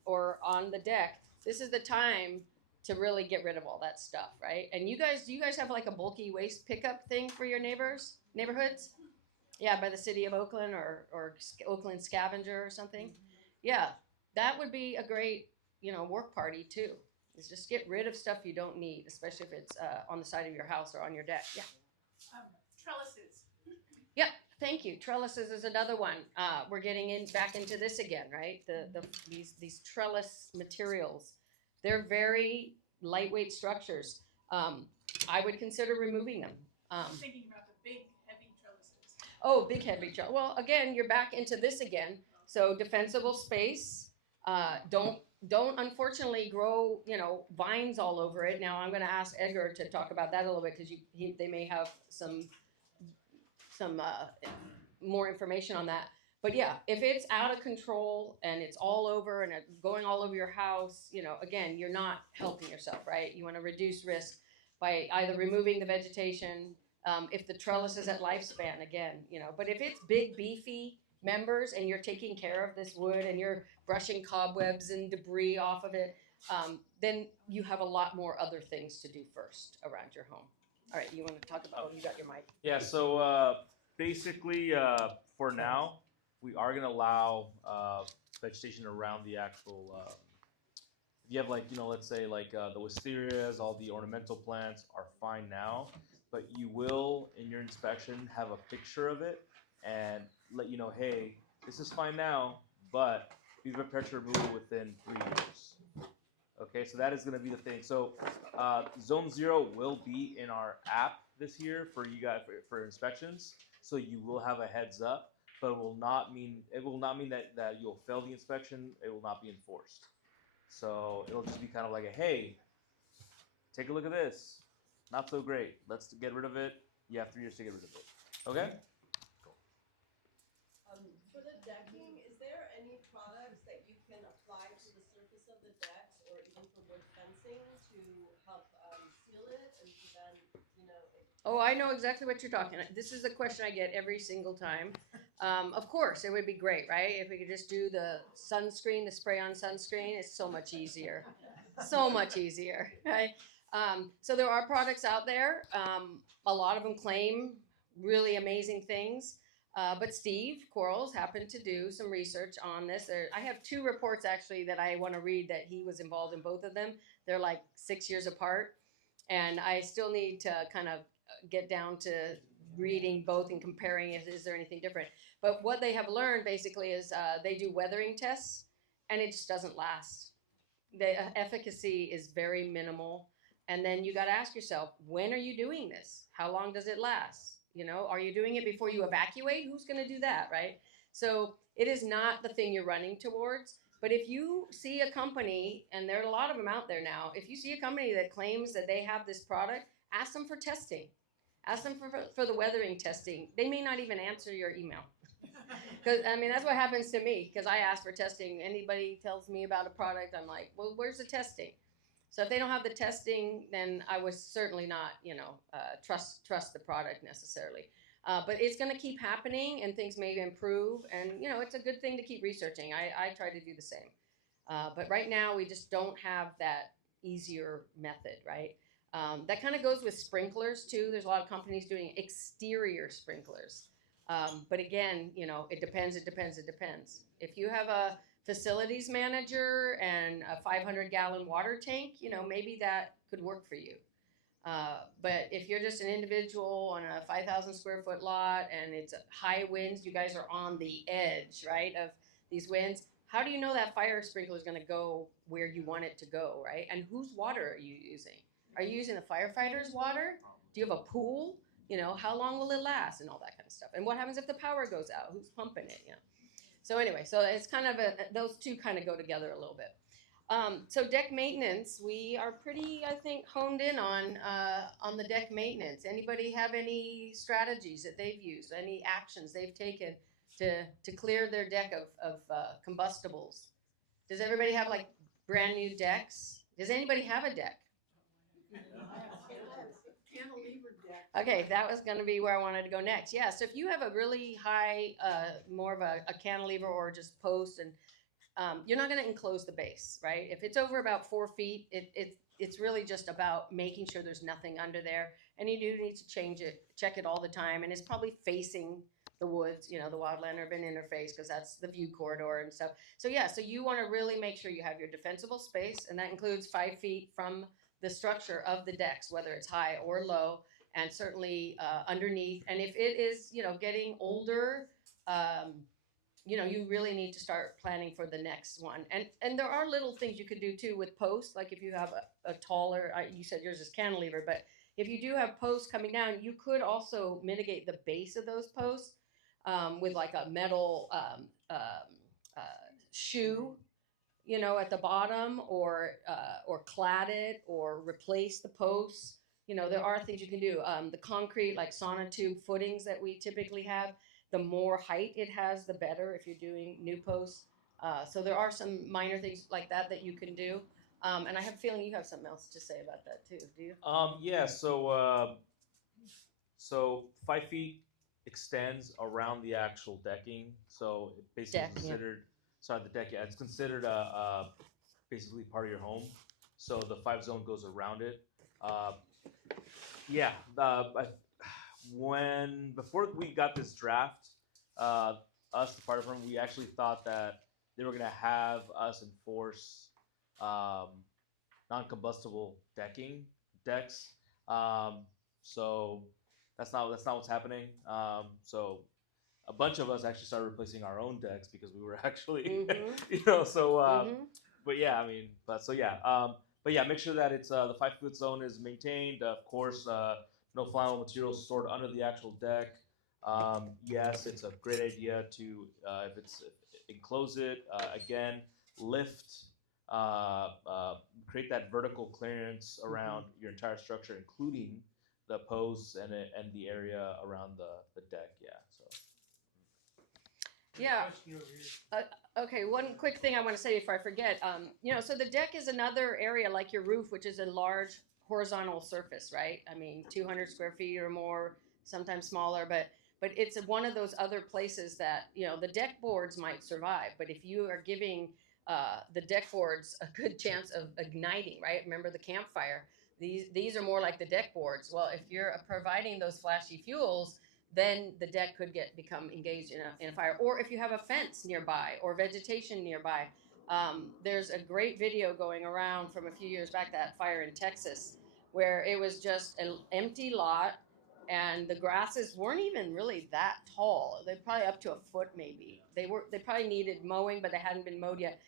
or on the deck, this is the time to really get rid of all that stuff, right? And do you guys have like a bulky waste pickup thing for your neighborhoods? Yeah, by the city of Oakland or Oakland Scavenger or something. Yeah, that would be a great, work party too. Is just get rid of stuff you don't need, especially if it's on the side of your house or on your deck. Yeah. Trellises. Yeah, thank you. Trellises is another one. We're getting back into this again, right? These trellis materials. They're very lightweight structures. I would consider removing them. I'm thinking about the big, heavy trellises. Oh, big heavy trellis. Well, again, you're back into this again. So defensible space. Don't unfortunately grow, vines all over it. Now I'm going to ask Edgar to talk about that a little bit because they may have some more information on that. But yeah, if it's out of control and it's all over and it's going all over your house, again, you're not helping yourself, right? You want to reduce risk by either removing the vegetation, if the trellis is at lifespan, again, but if it's big, beefy, members and you're taking care of this wood and you're brushing cobwebs and debris off of it, then you have a lot more other things to do first around your home. All right, you want to talk about? Oh, you got your mic. Yeah. So basically, for now, we are gonna allow vegetation around the actual. If you have like let's say like the wisterias, all the ornamental plants are fine now, but you will in your inspection have a picture of it and let you know, hey, this is fine now, but be prepared to remove it within 3 years. Okay, so that is going to be the thing. So Zone 0 will be in our app this year for you guys for inspections. So you will have a heads up, but it will not mean that you'll fail the inspection. It will not be enforced. So it'll just be kind of like a, hey, take a look at this. Not so great. Let's get rid of it. You have 3 years to get rid of it. Okay? For the decking, is there any products that you can apply to the surface of the decks or even for wood fencing to help seal it and prevent, Oh, I know exactly what you're talking about. This is the question I get every single time. Of course, it would be great, right? If we could just do the sunscreen, the spray-on sunscreen, it's so much easier. So much easier, right? So there are products out there. A lot of them claim really amazing things. But Steve Quarles happened to do some research on this. I have 2 reports actually that I want to read that he was involved in both of them. They're like 6 years apart. And I still need to kind of get down to reading both and comparing is there anything different. But what they have learned basically is they do weathering tests and it just doesn't last. The efficacy is very minimal. And then you got to ask yourself, when are you doing this? How long does it last? Are you doing it before you evacuate? Who's going to do that, right? So it is not the thing you're running towards. But if you see a company, and there are a lot of them out there now, if you see a company that claims that they have this product, ask them for testing. Ask them for the weathering testing. They may not even answer your email. Because, that's what happens to me, because I ask for testing. Anybody tells me about a product, I'm like, well, where's the testing? So if they don't have the testing, then I would certainly not, trust the product necessarily. But it's going to keep happening, and things may improve. And it's a good thing to keep researching. I try to do the same. But right now, we just don't have that easier method, right? That kind of goes with sprinklers too. There's a lot of companies doing exterior sprinklers. But again, it depends. If you have a facilities manager and a 500-gallon water tank, maybe that could work for you. But if you're just an individual on a 5,000 square foot lot and it's high winds, you guys are on the edge, right, of these winds. How do you know that fire sprinkler is going to go where you want it to go, right? And whose water are you using? Are you using the firefighter's water? Do you have a pool? How long will it last and all that kind of stuff? And what happens if the power goes out? Who's pumping it? So anyway, so it's kind of those two kind of go together a little bit. So deck maintenance, we are pretty, I think, honed in on the deck maintenance. Anybody have any strategies that they've used, any actions they've taken to clear their deck of combustibles? Does everybody have like brand new decks? Does anybody have a deck? cantilever deck? Okay, that was going to be where I wanted to go next. Yeah, so if you have a really high, more of a cantilever or just post, and you're not going to enclose the base, right? If it's over about 4 feet, it's really just about making sure there's nothing under there, and you do need to check it all the time, and it's probably facing the woods, the wildland urban interface, because that's the view corridor and stuff. So yeah, so you want to really make sure you have your defensible space, and that includes 5 feet from the structure of the decks, whether it's high or low, and certainly underneath. And if it is, getting older, you really need to start planning for the next one. And there are little things you could do too with posts, like if you have a taller, you said yours is cantilever, but if you do have posts coming down, you could also mitigate the base of those posts with like a metal shoe, at the bottom, or clad it, or replace the posts. There are things you can do. The concrete, like sonotube footings that we typically have, the more height it has, the better if you're doing new posts. So there are some minor things like that you can do. And I have a feeling you have something else to say about that too, do you? Yeah, so 5 feet extends around the actual decking. So it basically Deck, is yeah. considered, sorry, the deck, yeah, it's considered basically part of your home. So the 5 zone goes around it. Yeah, before we got this draft, us, the fire department, we actually thought that they were gonna have us enforce non-combustible decks. So that's not what's happening. So a bunch of us actually started replacing our own decks because we were actually, but yeah, I mean, but yeah, make sure that it's the 5-foot zone is maintained. Of course, no flammable materials stored under the actual deck. Yes, it's a great idea to if it's enclose it again, lift, create that vertical clearance around your entire structure, including the posts and the area around the deck. Yeah. So. Yeah. Okay, one quick thing I want to say before I forget. So the deck is another area like your roof, which is a large horizontal surface, right? I mean, 200 square feet or more, sometimes smaller, but it's one of those other places that, the deck boards might survive. But if you are giving the deck boards a good chance of igniting, right? Remember the campfire? These are more like the deck boards. Well, if you're providing those flashy fuels, then the deck could become engaged in a fire. Or if you have a fence nearby or vegetation nearby. There's a great video going around from a few years back, that fire in Texas, where it was just an empty lot and the grasses weren't even really that tall. They're probably up to a foot maybe. They probably needed mowing, but they hadn't been mowed yet.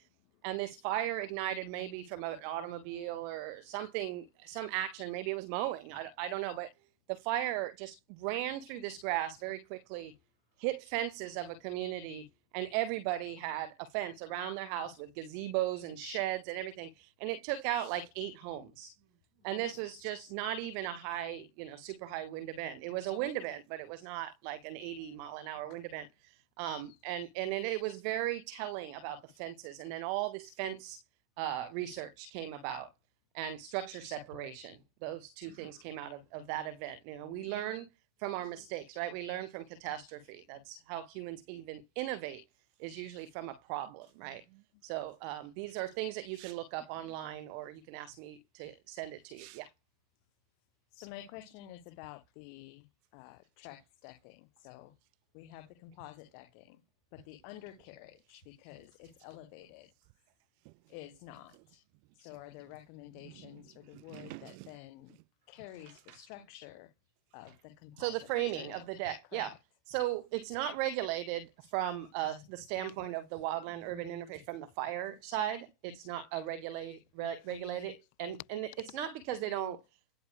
And this fire ignited maybe from an automobile or something, some action. Maybe it was mowing. I don't know, but the fire just ran through this grass very quickly, hit fences of a community, and everybody had a fence around their house with gazebos and sheds and everything. And it took out like 8 homes. And this was just not even a high, super high wind event. It was a wind event, but it was not like an 80-mile-an-hour wind event. And it was very telling about the fences. And then all this fence research came about, and structure separation. Those 2 things came out of that event. We learn from our mistakes, right? We learn from catastrophe. That's how humans even innovate, is usually from a problem, right? So these are things that you can look up online, or you can ask me to send it to you. Yeah. So my question is about the Trex decking. So we have the composite decking, but the undercarriage, because it's elevated, is not. So are there recommendations for the wood that then carries the structure of the composite? So the framing of the deck, yeah. So it's not regulated from the standpoint of the wildland urban interface from the fire side. It's not regulated, and it's not because they don't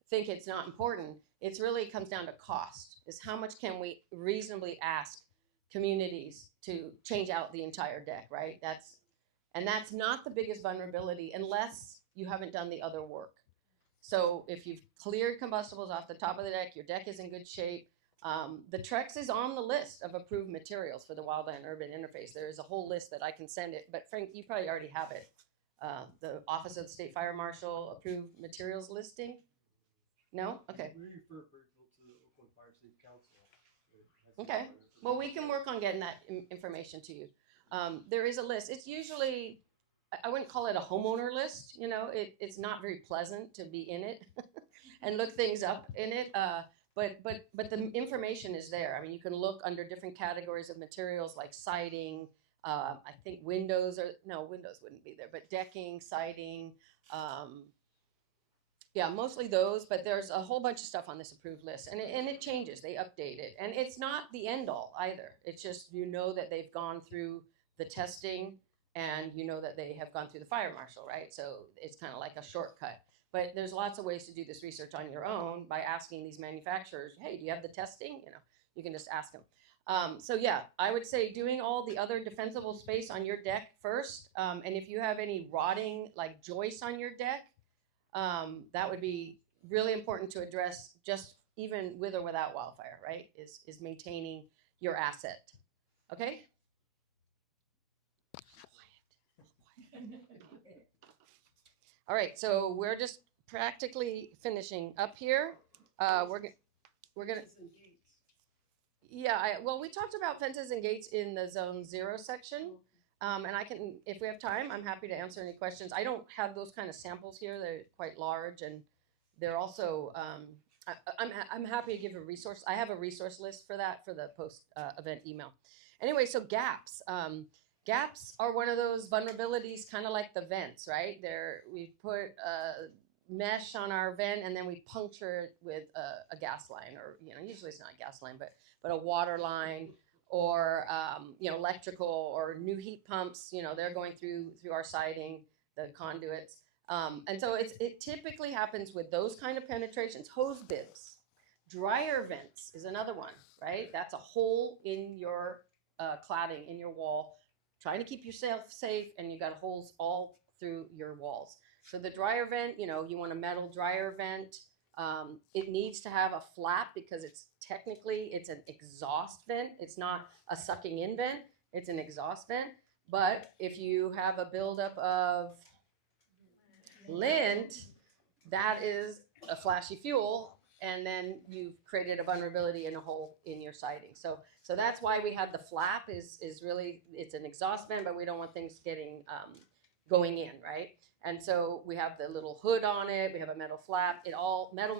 think it's not important. It's really comes down to cost. Is how much can we reasonably ask communities to change out the entire deck, right? That's not the biggest vulnerability unless you haven't done the other work. So if you've cleared combustibles off the top of the deck, your deck is in good shape. The Trex is on the list of approved materials for the wildland urban interface. There is a whole list that I can send it, but Frank, you probably already have it. The Office of the State Fire Marshal approved materials listing? No? Okay. We refer people to the Oakland Firesafe Council. Okay. Well, we can work on getting that information to you. There is a list. It's usually, I wouldn't call it a homeowner list. It's not very pleasant to be in it and look things up in it. But the information is there. I mean, you can look under different categories of materials like siding. I think windows wouldn't be there, but decking, siding. Yeah, mostly those, but there's a whole bunch of stuff on this approved list, and it changes. They update it, and it's not the end all either. It's just that they've gone through the testing, and that they have gone through the fire marshal, right? So it's kind of like a shortcut. But there's lots of ways to do this research on your own by asking these manufacturers, hey, do you have the testing? You can just ask them. So yeah, I would say doing all the other defensible space on your deck first, and if you have any rotting like joists on your deck, that would be really important to address, just even with or without wildfire, right? Is maintaining your asset. Okay? All right, so we're just practically finishing up here. We're gonna. Yeah, well, we talked about fences and gates in the zone 0 section. And I can, if we have time, I'm happy to answer any questions. I don't have those kind of samples here. They're quite large, and they're also, I'm happy to give a resource. I have a resource list for that for the post event email. Anyway, so gaps. Gaps are one of those vulnerabilities, kind of like the vents, right? We put mesh on our vent, and then we puncture it with a gas line, or usually it's not a gas line, but a water line, or electrical, or new heat pumps. They're going through our siding, the conduits, and so it typically happens with those kind of penetrations. Hose bibs, dryer vents is another one, right? That's a hole in your cladding in your wall, trying to keep yourself safe, and you got holes all through your walls. So the dryer vent, you want a metal dryer vent. It needs to have a flap because it's an exhaust vent. It's not a sucking in vent. It's an exhaust vent. But if you have a buildup of lint, that is a flashy fuel, and then you've created a vulnerability in a hole in your siding. So that's why we have the flap. Is really, it's an exhaust vent, but we don't want things getting going in, right? And so we have the little hood on it. We have a metal flap. It all metal.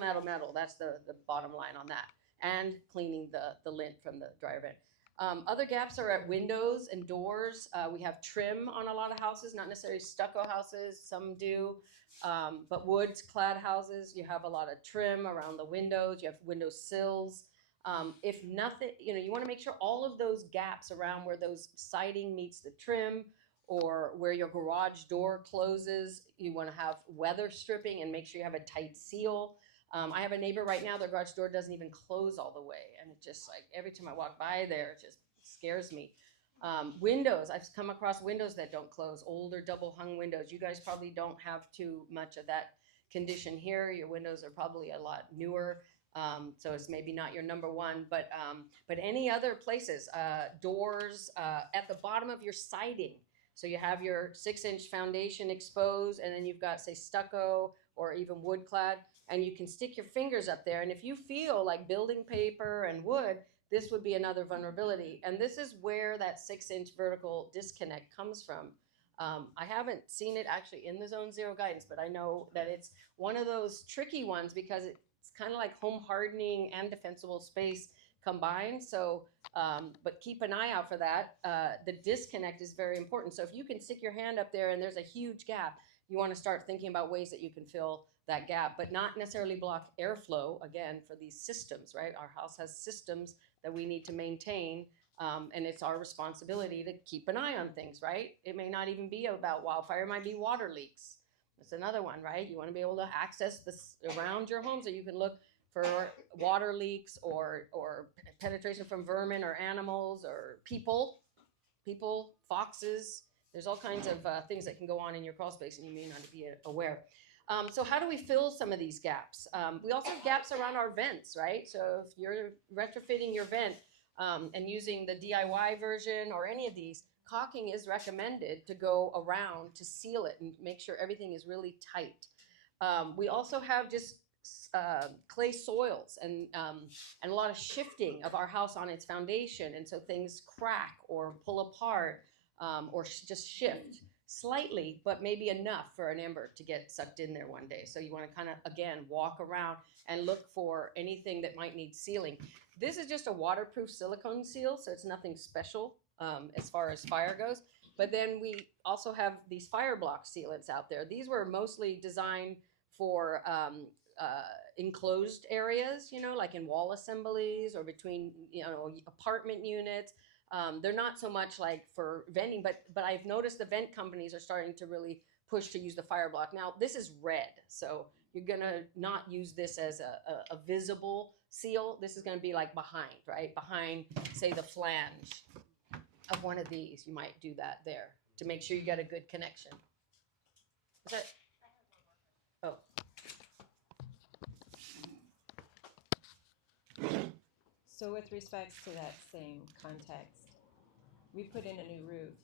That's the bottom line on that. And cleaning the lint from the dryer vent. Other gaps are at windows and doors. We have trim on a lot of houses, not necessarily stucco houses. Some do, but wood clad houses, you have a lot of trim around the windows. You have window sills. If nothing, you want to make sure all of those gaps around where those siding meets the trim, or where your garage door closes, you want to have weather stripping and make sure you have a tight seal. I have a neighbor right now, their garage door doesn't even close all the way. And it just, like, every time I walk by there, it just scares me. Windows, I've come across windows that don't close, older double hung windows. You guys probably don't have too much of that condition here. Your windows are probably a lot newer. So it's maybe not your number one, but any other places, doors, at the bottom of your siding. So you have your 6-inch foundation exposed, and then you've got, say, stucco or even wood clad, and you can stick your fingers up there. And if you feel like building paper and wood, this would be another vulnerability. And this is where that 6-inch vertical disconnect comes from. I haven't seen it actually in the Zone 0 guidance, but I know that it's one of those tricky ones because it's kind of like home hardening and defensible space combined. So, but keep an eye out for that. The disconnect is very important. So if you can stick your hand up there and there's a huge gap, you want to start thinking about ways that you can fill that gap, but not necessarily block airflow, again, for these systems, right? Our house has systems that we need to maintain, and it's our responsibility to keep an eye on things, right? It may not even be about wildfire, it might be water leaks. That's another one, right? You want to be able to access this around your home so you can look for water leaks or penetration from vermin or animals or people, foxes. There's all kinds of things that can go on in your crawl space and you may not be aware. So how do we fill some of these gaps? We also have gaps around our vents, right? So if you're retrofitting your vent and using the DIY version or any of these, caulking is recommended to go around to seal it and make sure everything is really tight. We also have just clay soils and a lot of shifting of our house on its foundation, and so things crack or pull apart or just shift slightly, but maybe enough for an ember to get sucked in there one day. So you want to kind of, again, walk around and look for anything that might need sealing. This is just a waterproof silicone seal, so it's nothing special as far as fire goes. But then we also have these fire block sealants out there. These were mostly designed for enclosed areas, like in wall assemblies or between, apartment units. They're not so much like for venting, but I've noticed the vent companies are starting to really push to use the fire block. Now, this is red, so you're gonna not use this as a visible seal. This is gonna be like behind, right? Behind, say, the flange of one of these. You might do that there to make sure you get a good connection. Is that? Oh. So with respect to that same context, we put in a new roof,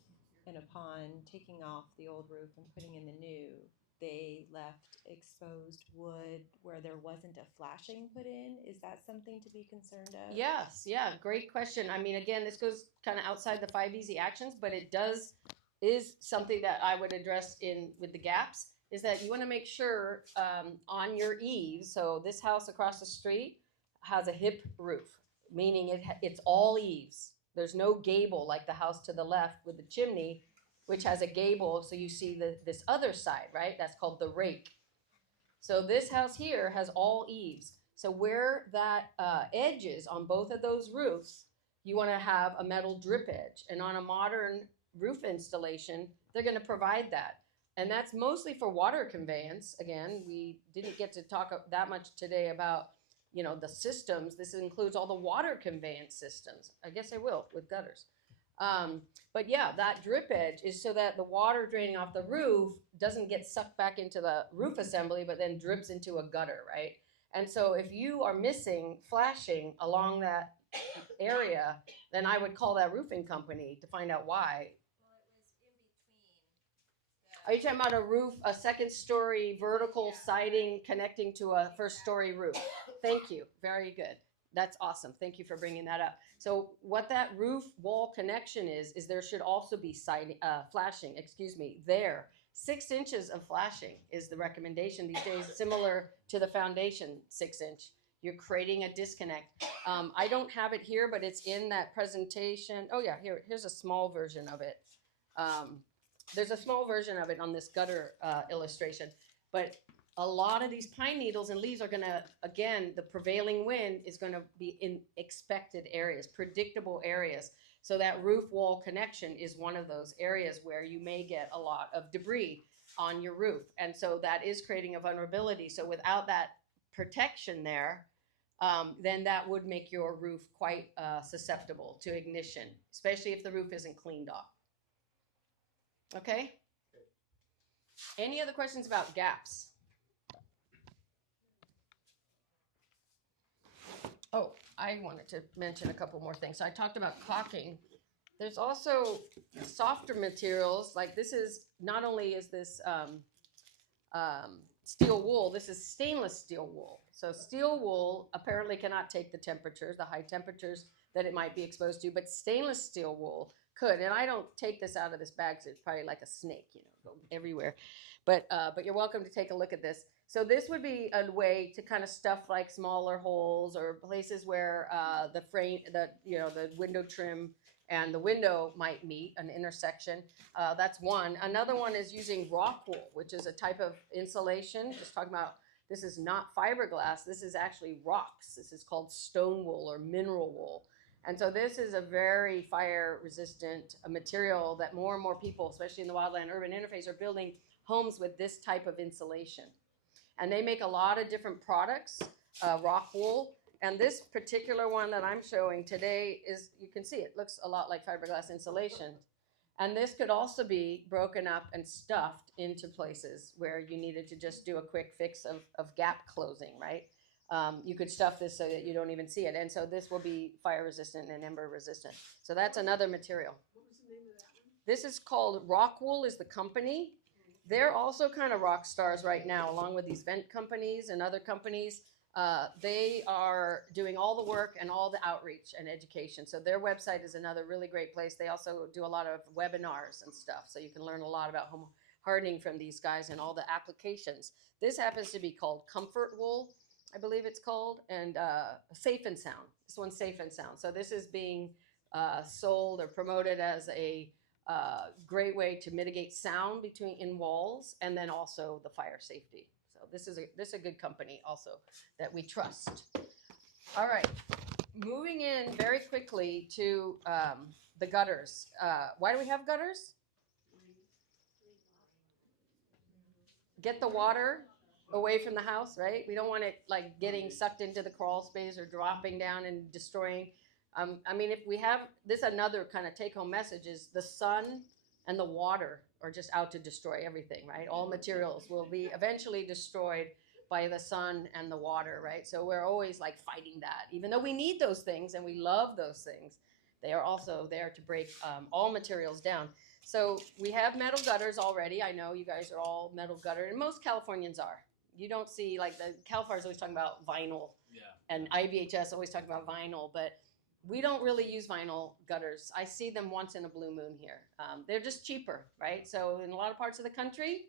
and upon taking off the old roof and putting in the new, they left exposed wood where there wasn't a flashing put in. Is that something to be concerned of? Yes, yeah, great question. I mean, again, this goes kind of outside the 5 easy actions, but it is something that I would address in with the gaps, is that you want to make sure on your eaves, so this house across the street has a hip roof, meaning it's all eaves. There's no gable like the house to the left with the chimney, which has a gable, so you see this other side, right? That's called the rake. So this house here has all eaves. So where that edge is on both of those roofs, you want to have a metal drip edge. And on a modern roof installation, they're going to provide that. And that's mostly for water conveyance. Again, we didn't get to talk that much today about, you know, the systems. This includes all the water conveyance systems. I guess I will with gutters. But yeah, that drip edge is so that the water draining off the roof doesn't get sucked back into the roof assembly, but then drips into a gutter, right? And so if you are missing flashing along that area, then I would call that roofing company to find out why. Are you talking about a roof, a second story vertical siding connecting to a first story roof? Thank you. Very good. That's awesome. Thank you for bringing that up. So what that roof wall connection is there should also be siding, flashing, there. 6 inches of flashing is the recommendation these days, similar to the foundation 6-inch. You're creating a disconnect. I don't have it here, but it's in that presentation. Oh yeah, here's a small version of it. There's a small version of it on this gutter illustration, but a lot of these pine needles and leaves are gonna, again, the prevailing wind is gonna be in expected areas, predictable areas. So that roof wall connection is one of those areas where you may get a lot of debris on your roof. And so that is creating a vulnerability. So without that protection there, then that would make your roof quite susceptible to ignition, especially if the roof isn't cleaned off. Okay? Any other questions about gaps? Oh, I wanted to mention a couple more things. So I talked about caulking. There's also softer materials, like this is, not only is this steel wool, this is stainless steel wool. So steel wool apparently cannot take the temperatures, the high temperatures that it might be exposed to, but stainless steel wool could. And I don't take this out of this bag because it's probably like a snake, you know, go everywhere. But you're welcome to take a look at this. So this would be a way to kind of stuff like smaller holes or places where the frame, the window trim and the window might meet an intersection. That's one. Another one is using rock wool, which is a type of insulation. Just talking about, this is not fiberglass. This is actually rocks. This is called stone wool or mineral wool. And so this is a very fire resistant material that more and more people, especially in the wildland urban interface, are building homes with this type of insulation. And they make a lot of different products, rock wool. And this particular one that I'm showing today is, you can see it looks a lot like fiberglass insulation. And this could also be broken up and stuffed into places where you needed to just do a quick fix of gap closing, right? You could stuff this so that you don't even see it. And so this will be fire resistant and ember resistant. So that's another material. What was the name of that one? This is called Rock Wool is the company. They're also kind of rock stars right now, along with these vent companies and other companies. They are doing all the work and all the outreach and education. So their website is another really great place. They also do a lot of webinars and stuff. So you can learn a lot about home hardening from these guys and all the applications. This happens to be called Comfort Wool, I believe it's called, and Safe and Sound. This one's Safe and Sound. So this is being sold or promoted as a great way to mitigate sound in walls, and then also the fire safety. So this is a good company also that we trust. All right, moving in very quickly to the gutters. Why do we have gutters? Get the water away from the house, right? We don't want it like getting sucked into the crawl space or dropping down and destroying. I mean, if we have this, another kind of take-home message is the sun and the water are just out to destroy everything, right? All materials will be eventually destroyed by the sun and the water, right? So we're always like fighting that. Even though we need those things and we love those things, they are also there to break all materials down. So we have metal gutters already. I know you guys are all metal gutter, and most Californians are. You don't see, like, the Cal Fire's always talking about vinyl, and IBHS always talking about vinyl, but we don't really use vinyl gutters. I see them once in a blue moon here. They're just cheaper, right? So in a lot of parts of the country,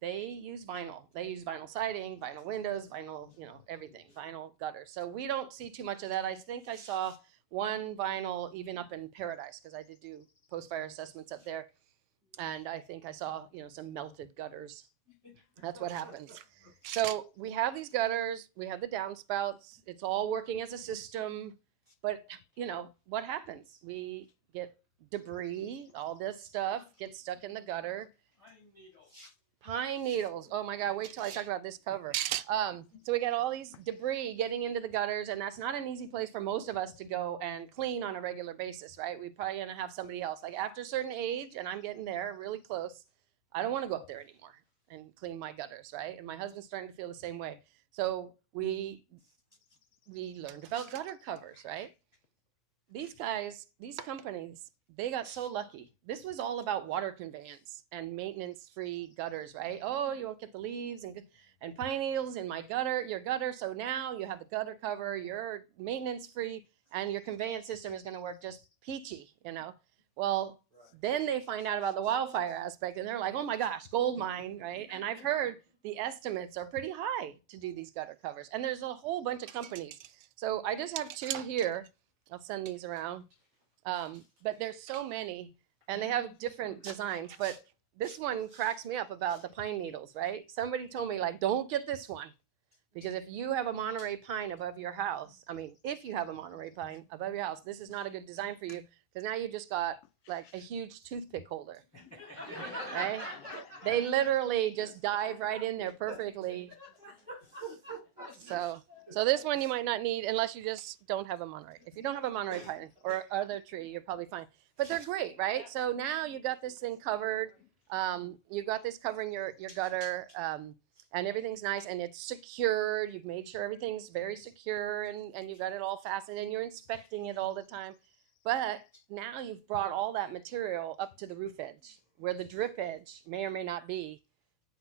they use vinyl. They use vinyl siding, vinyl windows, vinyl, everything, vinyl gutters. So we don't see too much of that. I think I saw one vinyl even up in Paradise, because I did do post-fire assessments up there. And I think I saw, some melted gutters. That's what happens. So we have these gutters, we have the downspouts, it's all working as a system. But, what happens? We get debris, all this stuff gets stuck in the gutter. Pine needles. Oh my God, wait till I talk about this cover. So we got all these debris getting into the gutters, and that's not an easy place for most of us to go and clean on a regular basis, right? We're probably gonna have somebody else. Like after a certain age, and I'm getting there really close, I don't wanna go up there anymore and clean my gutters, right? And my husband's starting to feel the same way. So we learned about gutter covers, right? These guys, these companies, they got so lucky. This was all about water conveyance and maintenance-free gutters, right? Oh, you won't get the leaves and pine needles in your gutter. So now you have the gutter cover, you're maintenance-free, and your conveyance system is going to work just peachy, Well, then they find out about the wildfire aspect, and they're like, oh my gosh, gold mine, right? And I've heard the estimates are pretty high to do these gutter covers. And there's a whole bunch of companies. So I just have two here. I'll send these around. But there's so many, and they have different designs. But this one cracks me up about the pine needles, right? Somebody told me, like, don't get this one. Because if you have a Monterey pine above your house, if you have a Monterey pine above your house, this is not a good design for you. Because now you just got, like, a huge toothpick holder, right? They literally just dive right in there perfectly. So this one you might not need unless you just don't have a Monterey. If you don't have a Monterey pine or other tree, you're probably fine. But they're great, right? So now you got this thing covered. You got this covering your gutter, and everything's nice and it's secured. You've made sure everything's very secure and you've got it all fastened and you're inspecting it all the time. But now you've brought all that material up to the roof edge where the drip edge may or may not be,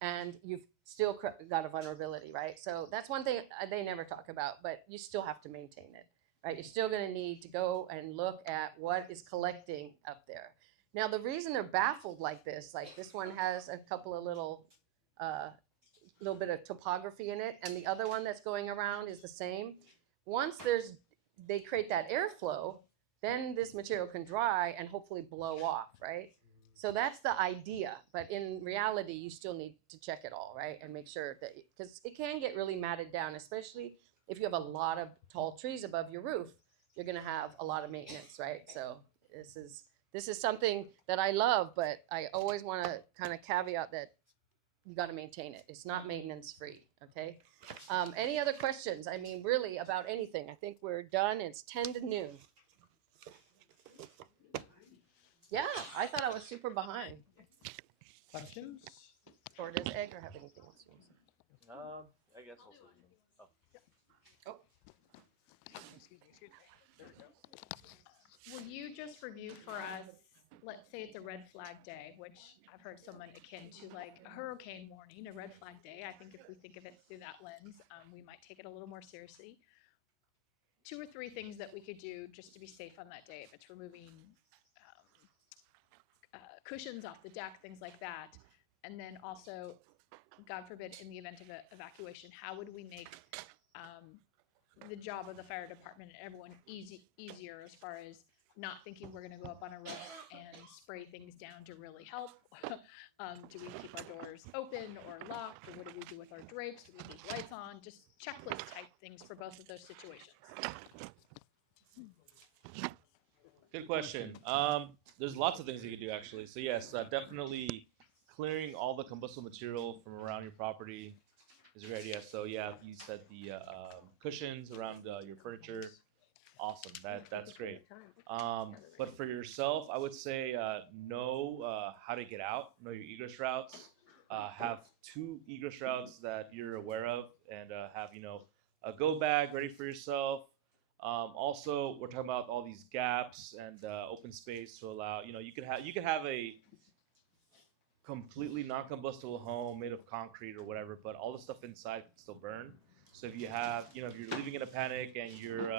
and you've still got a vulnerability, right? So that's one thing they never talk about, but you still have to maintain it, right? You're still gonna need to go and look at what is collecting up there. Now, the reason they're baffled like this one has a couple of little bit of topography in it, and the other one that's going around is the same. Once they create that airflow, then this material can dry and hopefully blow off, right? So that's the idea, but in reality, you still need to check it all, right? And make sure that, because it can get really matted down, especially if you have a lot of tall trees above your roof, you're gonna have a lot of maintenance, right? So this is something that I love, but I always wanna kind of caveat that you gotta maintain it. It's not maintenance free, okay? Any other questions? Really about anything. I think we're done. It's 10 to noon. Yeah, I thought I was super behind. Questions? Or does Edgar have anything else to say? I guess we'll see. Oh. Will you just review for us, let's say it's a red flag day, which I've heard someone akin to like a hurricane warning, a red flag day. I think if we think of it through that lens, we might take it a little more seriously. 2 or 3 things that we could do just to be safe on that day, if it's removing cushions off the deck, things like that. And then also, God forbid, in the event of an evacuation, how would we make the job of the fire department and everyone easier as far as not thinking we're going to go up on a roof and spray things down to really help? Do we keep our doors open or locked? Or what do we do with our drapes? Do we leave lights on? Just checklist type things for both of those situations. Good question. There's lots of things you could do actually. So yes, definitely clearing all the combustible material from around your property is a great idea. So yeah, you said the cushions around your furniture. Awesome. That's great. But for yourself, I would say know how to get out. Know your egress routes. Have 2 egress routes that you're aware of, and have a go bag ready for yourself. Also, we're talking about all these gaps and open space to allow. You could have a completely non-combustible home made of concrete or whatever, but all the stuff inside can still burn. So if you have, if you're leaving in a panic and you're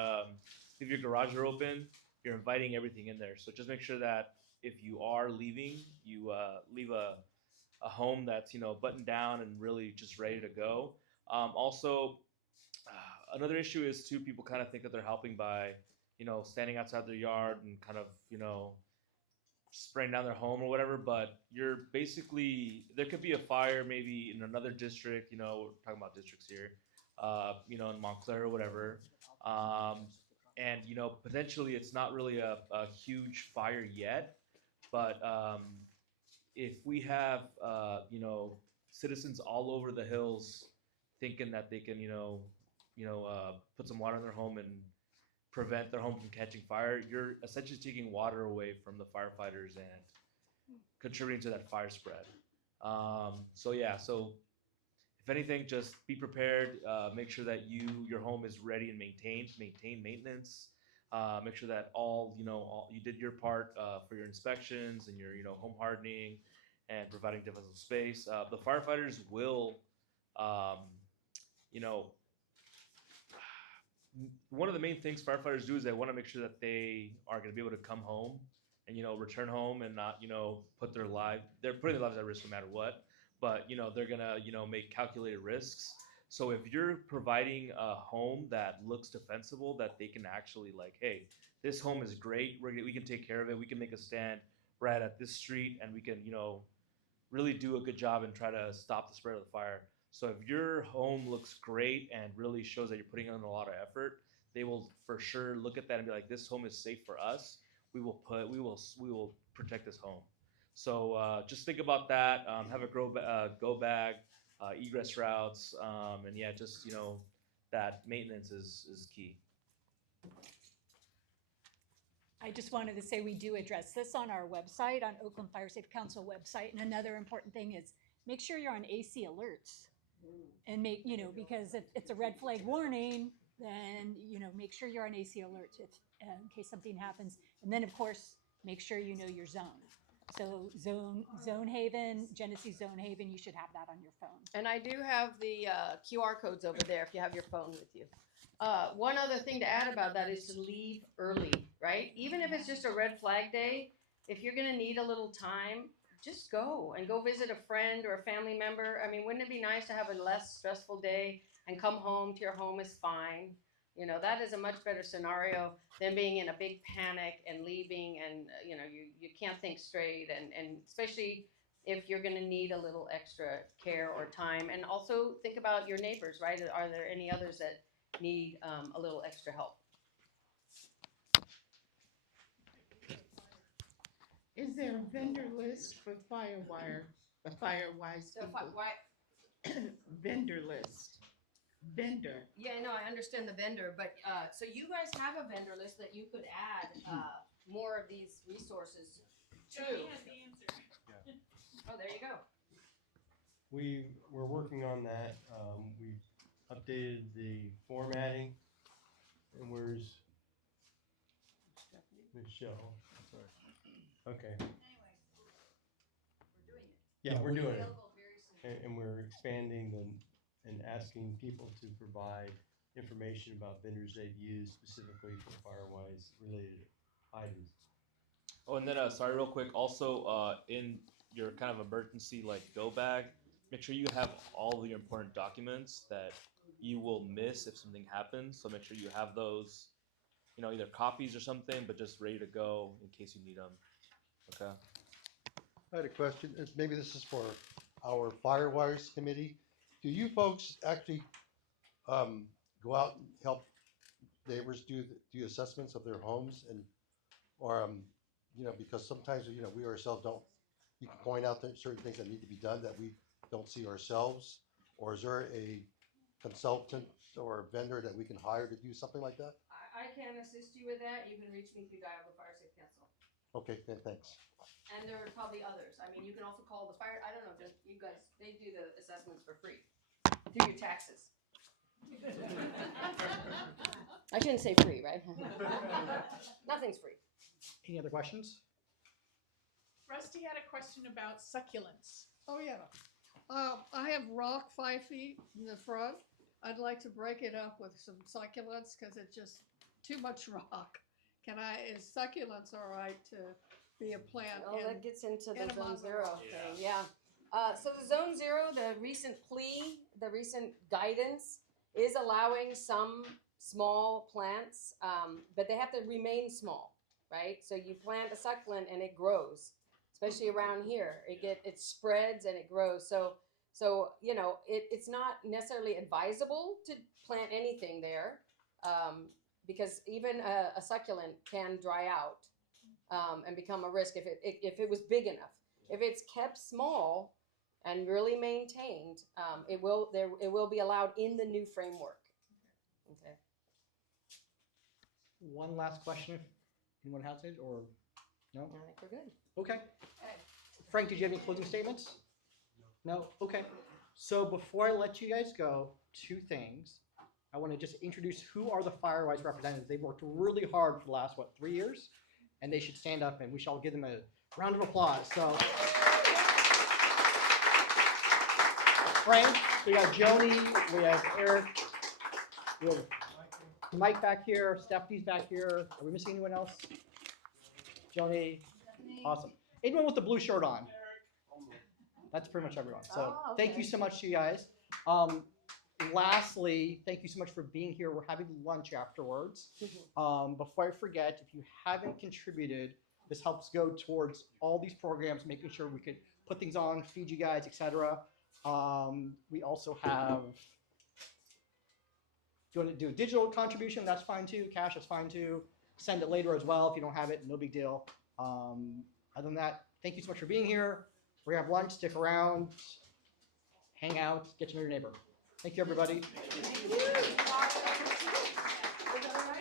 leave your garage door open, you're inviting everything in there. So just make sure that if you are leaving, you leave a home that's buttoned down and really just ready to go. Also, another issue is too, people kind of think that they're helping by standing outside their yard and kind of spraying down their home or whatever, but you're basically, there could be a fire maybe in another district, we're talking about districts here, in Montclair or whatever. And, potentially it's not really a huge fire yet, but if we have, citizens all over the hills thinking that they can, put some water in their home and prevent their home from catching fire, you're essentially taking water away from the firefighters and contributing to that fire spread. So if anything, just be prepared. Make sure that your home is ready and maintained. Maintain maintenance. Make sure that all you did your part for your inspections and your home hardening and providing defensive space. The firefighters will, one of the main things firefighters do is they want to make sure that they are going to be able to come home and return home and not put their life, they're putting their lives at risk no matter what, but they're going to make calculated risks. So if you're providing a home that looks defensible, that they can actually hey, this home is great, we can take care of it, we can make a stand right at this street, and we can really do a good job and try to stop the spread of the fire. So if your home looks great and really shows that you're putting in a lot of effort, they will for sure look at that and be like, this home is safe for us. We will protect this home. So just think about that. Have a go bag, egress routes, and just that maintenance is key. I just wanted to say we do address this on our website, on Oakland Fire Safe Council website. And another important thing is make sure you're on AC alerts. And because if it's a red flag warning, then, make sure you're on AC alerts in case something happens. And then, of course, make sure you know your zone. So Zone Haven, Genesee Zone Haven, you should have that on your phone. And I do have the QR codes over there if you have your phone with you. One other thing to add about that is to leave early, right? Even if it's just a red flag day, if you're going to need a little time, just go visit a friend or a family member. I mean, wouldn't it be nice to have a less stressful day and come home to your home is fine? That is a much better scenario than being in a big panic and leaving and, you can't think straight. And especially if you're going to need a little extra care or time. And also think about your neighbors, right? Are there any others that need a little extra help? Is there a vendor list for Firewise people? Vendor list. Vendor. Yeah, no, I understand the vendor, but so you guys have a vendor list that you could add more of these resources to. Oh, there you go. We're working on that. We updated the formatting. And where's Michelle? Sorry. Okay. Yeah, we're doing it. And we're expanding and asking people to provide information about vendors they've used specifically for Firewise related items. Oh, and then sorry, real quick. Also, in your kind of emergency go bag, make sure you have all of your important documents that you will miss if something happens. So make sure you have those, either copies or something, but just ready to go in case you need them. Okay. I had a question. Maybe this is for our Firewise committee. Do you folks actually go out and help neighbors do assessments of their homes or because sometimes we ourselves don't. You can point out that certain things that need to be done that we don't see ourselves, or is there a consultant or a vendor that we can hire to do something like that? I can assist you with that. You can reach me through Diablo Firesafe Council. Okay, thanks. And there are probably others. I mean, you can also call the fire. I don't know. You guys, they do the assessments for free through your taxes. I shouldn't say free, right? Nothing's free. Any other questions? Rusty had a question about succulents. Oh, yeah. I have rock 5 feet in the front. I'd like to break it up with some succulents because it's just too much rock. Is succulents all right to be a plant? Well, that gets into the in a zone mountain zero rock? thing, yeah. So the zone zero, the recent plea, the recent guidance is allowing some small plants, but they have to remain small, right? So you plant a succulent and it grows, especially around here. It spreads and it grows. So you know, it's not necessarily advisable to plant anything there, because even a succulent can dry out and become a risk if it was big enough. If it's kept small and really maintained, it will be allowed in the new framework. Okay. One last question, if anyone has it, or no? I think we're good. Okay. Frank, did you have any closing statements? No? Okay. So before I let you guys go, 2 things. I want to just introduce who are the Firewise representatives. They've worked really hard for the last, 3 years? And they should stand up and we shall give them a round of applause. So, Frank, we got Joni, we have Eric, we have Mike back here, Stephanie's back here. Are we missing anyone else? Joni, awesome. Anyone with the blue shirt on? That's pretty much everyone. So Thank you so much to you guys. Lastly, thank you so much for being here. We're having lunch afterwards. Before I forget, if you haven't contributed, this helps go towards all these programs, making sure we could put things on, feed you guys, etc. We also have, if you want to do a digital contribution, that's fine too. Cash, that's fine too. Send it later as well if you don't have it, no big deal. Other than that, thank you so much for being here. We're gonna have lunch, stick around, hang out, get to know your neighbor. Thank you, everybody. Thank you.